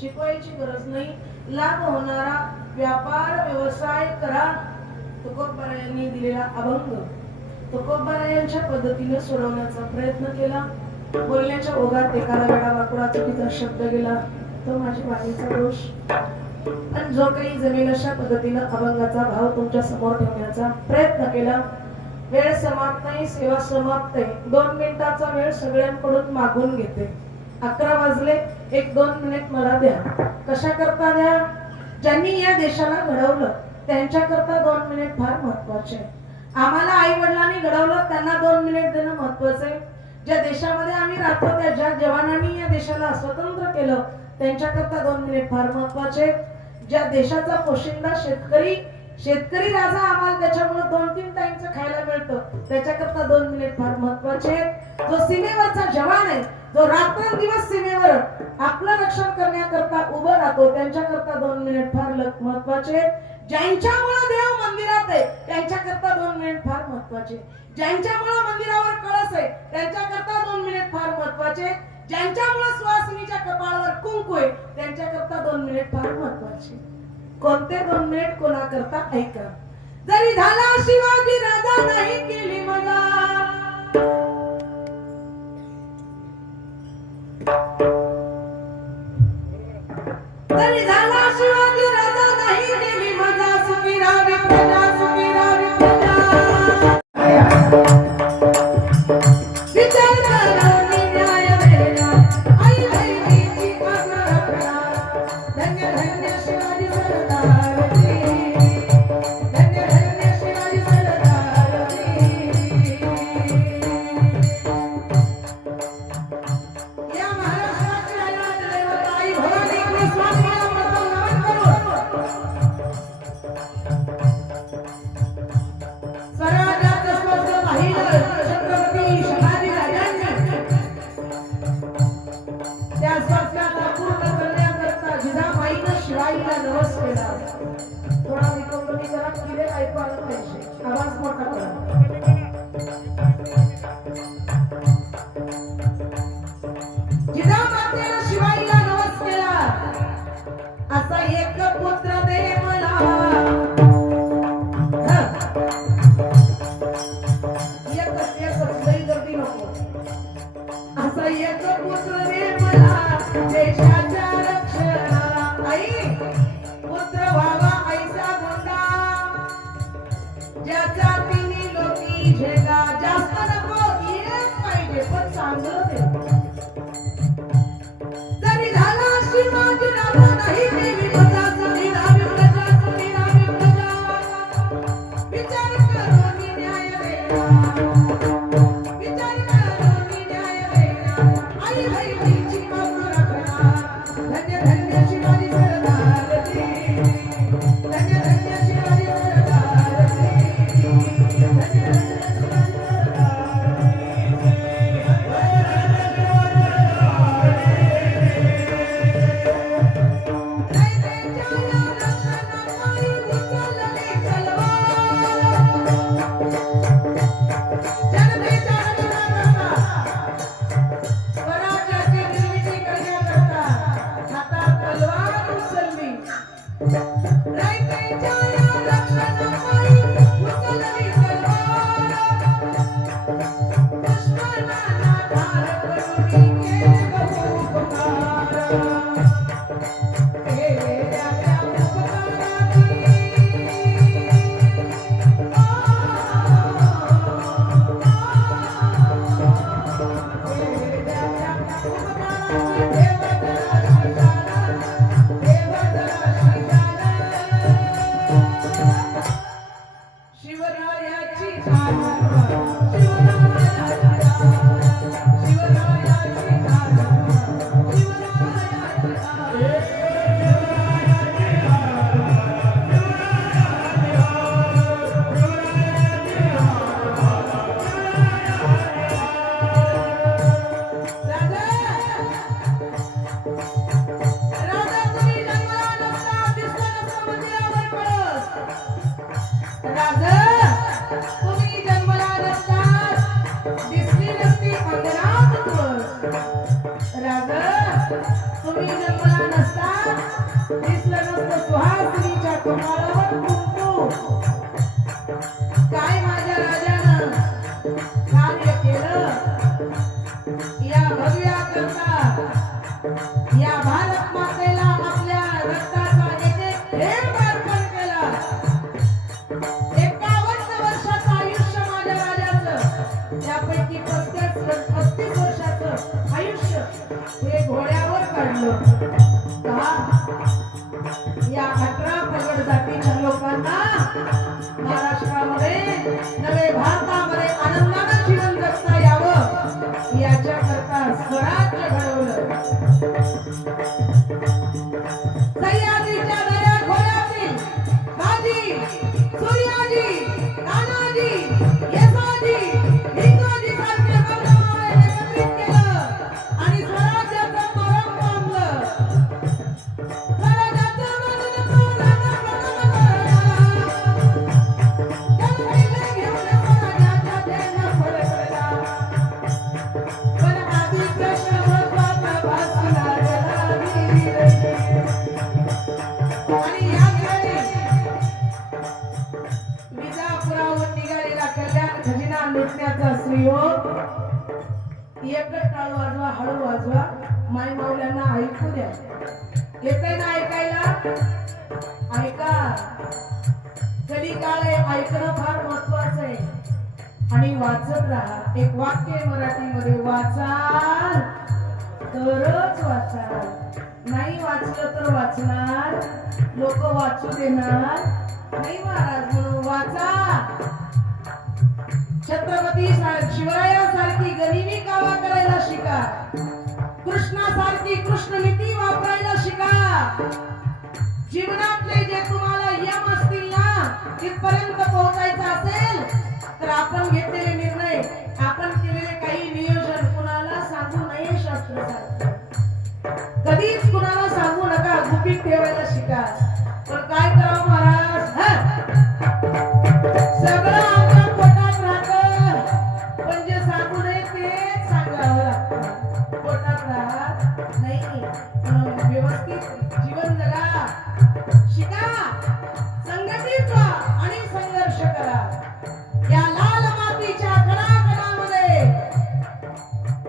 शिकवायची गरज नाही, लाभ होणारा व्यापार व्यवसाय करा. तुकोबारायांनी दिलेला अभंग तुकोबारायांच्या पद्धतीने सोडवण्याचा प्रयत्न केला. बोलण्याच्या ओघात एखादा वेळा वाकुडा चुकीचा शब्द गेला तो माझी वाणीचा दोष. आणि जो काही जमेल अशा पद्धतीने अभंगाचा भाव तुमच्या समोर ठेवण्याचा प्रयत्न केला. वेळ समाप्त नाही, सेवा समाप्त आहे. 2 मिनिटाचा वेळ सगळ्यांकडून मागून घेते. 11 वाजले. 1-2 मिनिट मला द्या. कशा करता द्या? ज्यांनी या देशाला घडवलं त्यांच्याकरता 2 मिनिट फार महत्वाचे आहे. आम्हाला आई वडिलांनी घडवलं त्यांना 2 मिनिट देणं महत्वाचं आहे. ज्या देशामध्ये आम्ही राहतो त्या ज्या जवानांनी या देशाला स्वतंत्र केलं त्यांच्याकरता 2 मिनिट फार महत्वाचे. ज्या देशाचा पोशिंदा शेतकरी राजा आम्हाला त्याच्यामुळे 2-3 टाइमचं खायला मिळतं त्याच्याकरता 2 मिनिट फार महत्वाचे. जो सीमेवरचा जवान आहे जो रात्रंदिवस सीमेवर आपलं रक्षण करण्याकरता उभं राहतो त्यांच्याकरता 2 मिनिट फार महत्वाचे. ज्यांच्यामुळे देव मंदिरात आहे त्यांच्याकरता 2 मिनिट फार महत्वाचे. ज्यांच्यामुळे मंदिरावर कळस आहे त्यांच्याकरता 2 मिनिट फार महत्वाचे. ज्यांच्यामुळे सुवासिनीच्या कपाळावर कुंकू आहे त्यांच्याकरता 2 मिनिट फार महत्वाचे. कोणते 2 मिनिट कोणाकरता ऐका. जरी झाला शिवाजी राजा नाही केली मजा, जरी झाला शिवाजी राजा नाही केली मजा, सुखी राहावी प्रजा, सुखी राहावी प्रजा. विचार करून न्याय देणार, आई बहिणीची आज्ञा राखणार. धन्य धन्य शिवाजी सरदारजी, धन्य धन्य शिवाजी सरदारजी. या महाराष्ट्राची दैवत आई भवानी स्वामीला प्रथम नमन करू. स्वराज्याचं स्वप्न पाहिलं छत्रपती शिवाजी राजांनी. त्या स्वप्नाला पूर्ण करण्याकरता जिजाबाईनं शिवाईला नवस केला. थोडा विकोपणी करा, किरे ऐकू आलं पाहिजे, आवाज मोठा करा. जिजामातेनं शिवाईला नवस केला, असा एक पुत्र दे मला. एकच लई गर्दी नको. असा एक पुत्र दे मला देशाच्या रक्षणाला. आई पुत्र व्हावा ऐसा गुंडा, ज्याचा तिन्ही लोकी झेगा. जास्त नको, एक पाहिजे पण चांगलं दे. जरी झाला शिवाजी राजा नाही केली मजा, सुखी राहावी प्रजा, सुखी राहावी प्रजा. विचार करून न्याय देणार, विचार करून न्याय देणार. आई बहिणीची आज्ञा राखणार. धन्य धन्य शिवाजी सरदारजी, धन्य धन्य शिवाजी सरदारजी, धन्य धन्य शिवाजी स्वराज्याची निर्मिती करण्याकरता हातात तलवार उचलली. रयतेच्या या रक्षणापायी उचलली तलवार. दुश्मनाला ठार करून केले बहु उपकार. केलेल्या त्या उपकाराची शिवरायाची तुम्ही जन्मला नसतात दिसली नसती 15 दिवस. राजा तुम्ही जन्मला नसतात दिसलं नसतं सुहासिनीच्या कपाळावर कुंकू. काय माझ्या राजानं कार्य केलं या भव्याकरता, या भारत मातेला आपल्या रक्ताचा एक थेंब अर्पण केला. 51 वर्षाचं आयुष्य माझ्या राजाचं, त्यापैकी 35 वर्षाचं आयुष्य हे घोड्यावर काढलं. आणलं का या 18 प्रगट जातीच्या लोकांना महाराष्ट्रामध्ये नवे भारतामध्ये आनंदानं जीवन जगता यावं याच्याकरता स्वराज्य घडवलं. सह्याद्रीच्या दऱ्या खोऱ्यातील बाजी, सूर्याजी, नानाजी, येसाजी, हिंदूजी सारखे बंधुभाव एकत्रित केलं आणि स्वराज्याचं मरण पावलं. स्वराज्याचं मरण घेऊन स्वराज्याच्या देणं फरकला. पण आधी प्रश्न महत्वाचा भासला जलावीर. आणि या विजापुरावर निघालेला कल्याण खजिना लुटण्याचा सुयोग एकच टाळ वाजवा, हळू वाजवा, माई माऊल्यांना ऐकू द्या. येतंय ना ऐकायला? ऐका. कधी काळ आहे, ऐकणं फार महत्वाचं आहे. आणि वाचत राहा. एक वाक्य आहे मराठीमध्ये, वाचाल तरच वाचाल, नाही वाचलं तर वाचणार, लोक वाचू देणार नाही महाराज. म्हणून वाचा. छत्रपती शिवरायासारखी गरिबी कावा करायला शिका. कृष्णासारखी कृष्णनीती वापरायला शिका. जीवनातले जे तुम्हाला यम असतील ना, तिथपर्यंत पोहोचायचं असेल तर आपण घेतलेले निर्णय, आपण केलेले काही नियोजन कुणाला सांगू नये. शास्त्र सांगतं कधीच कुणाला सांगू नका, गुपित ठेवायला शिका. पण काय करावं महाराज, सगळं आमच्या पोटात राहतं, पण जे सांगू नये ते सांगावं लागतं. पोटात राहत नाही. म्हणून व्यवस्थित जीवन जगा, शिका, संघटित व्हा आणि संघर्ष करा. या लाल मातीच्या कणाकणामध्ये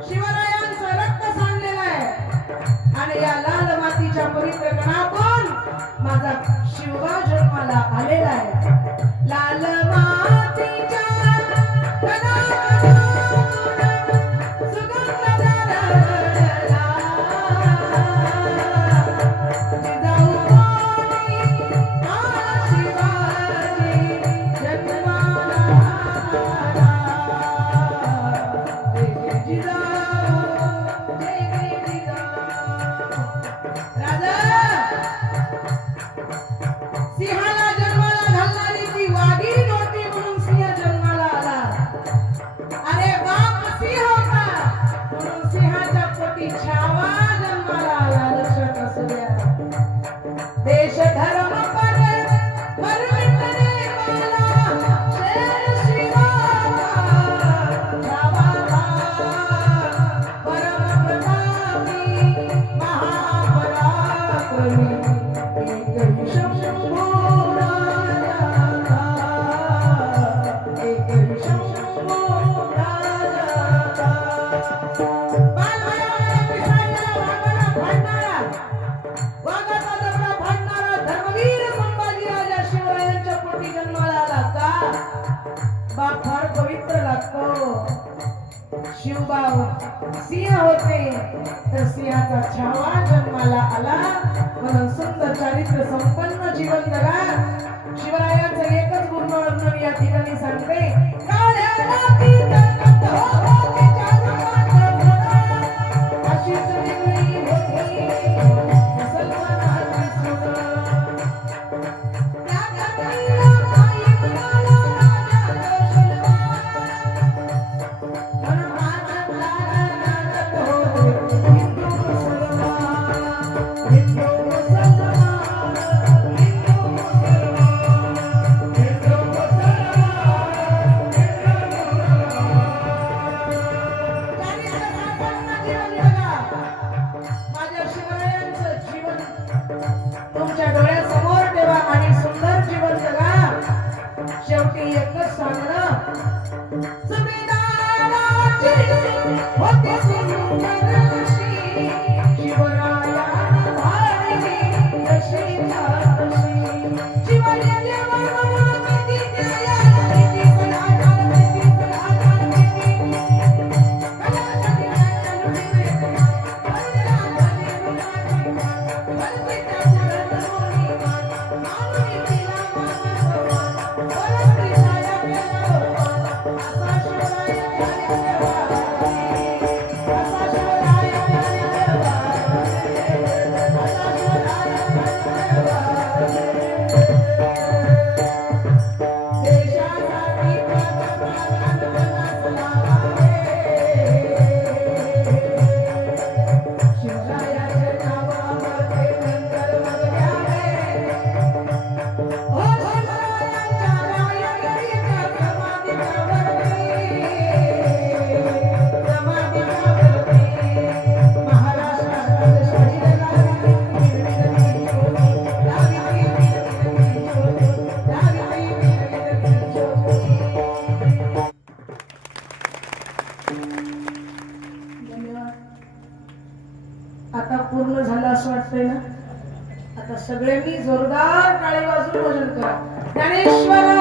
शिवरायांचं रक्त सांडलेलं आहे आणि या लाल मातीच्या पवित्र कणातून माझा शिवबा जन्माला आलेला आहे. लाल मातीच्या कणाकणातून सुगंध दरवळला, जिजाऊ कोणी माझा शिवाजी जन्माला आला. जय जय जिजाऊ, जय जय जिजाऊ. राजा सिंहाला जन्माला घालणारी ती वाघीण होती म्हणून सिंह जन्माला आला. अरे बाप सिंह होता म्हणून सिंहाच्या पोटी छावा जन्माला आला. लक्षात असू द्या. देश धर्म पर मिटणे वाला शेर शिवाला, छावा परम प्रतापी महापराक्रमी. फार पवित्र लागतो. शिवबा सिंह होते तर सिंहाचा छावा जन्माला आला. म्हणून सुंदर चारित्र्य संपन्न जीवन जगा. शिवरायांचं एकच गुणवर्णन या ठिकाणी सांगते. काळ्या रातीत नत हो तिच्या रुपात घोडा, अशीच वेगळी होती मुसलमानाची सुना. त्या घाटीला माई म्हणाला राजा झालं असं वाटतंय ना. आता सगळ्यांनी जोरदार टाळी वाजून भजन करा. ज्ञानेश्वरा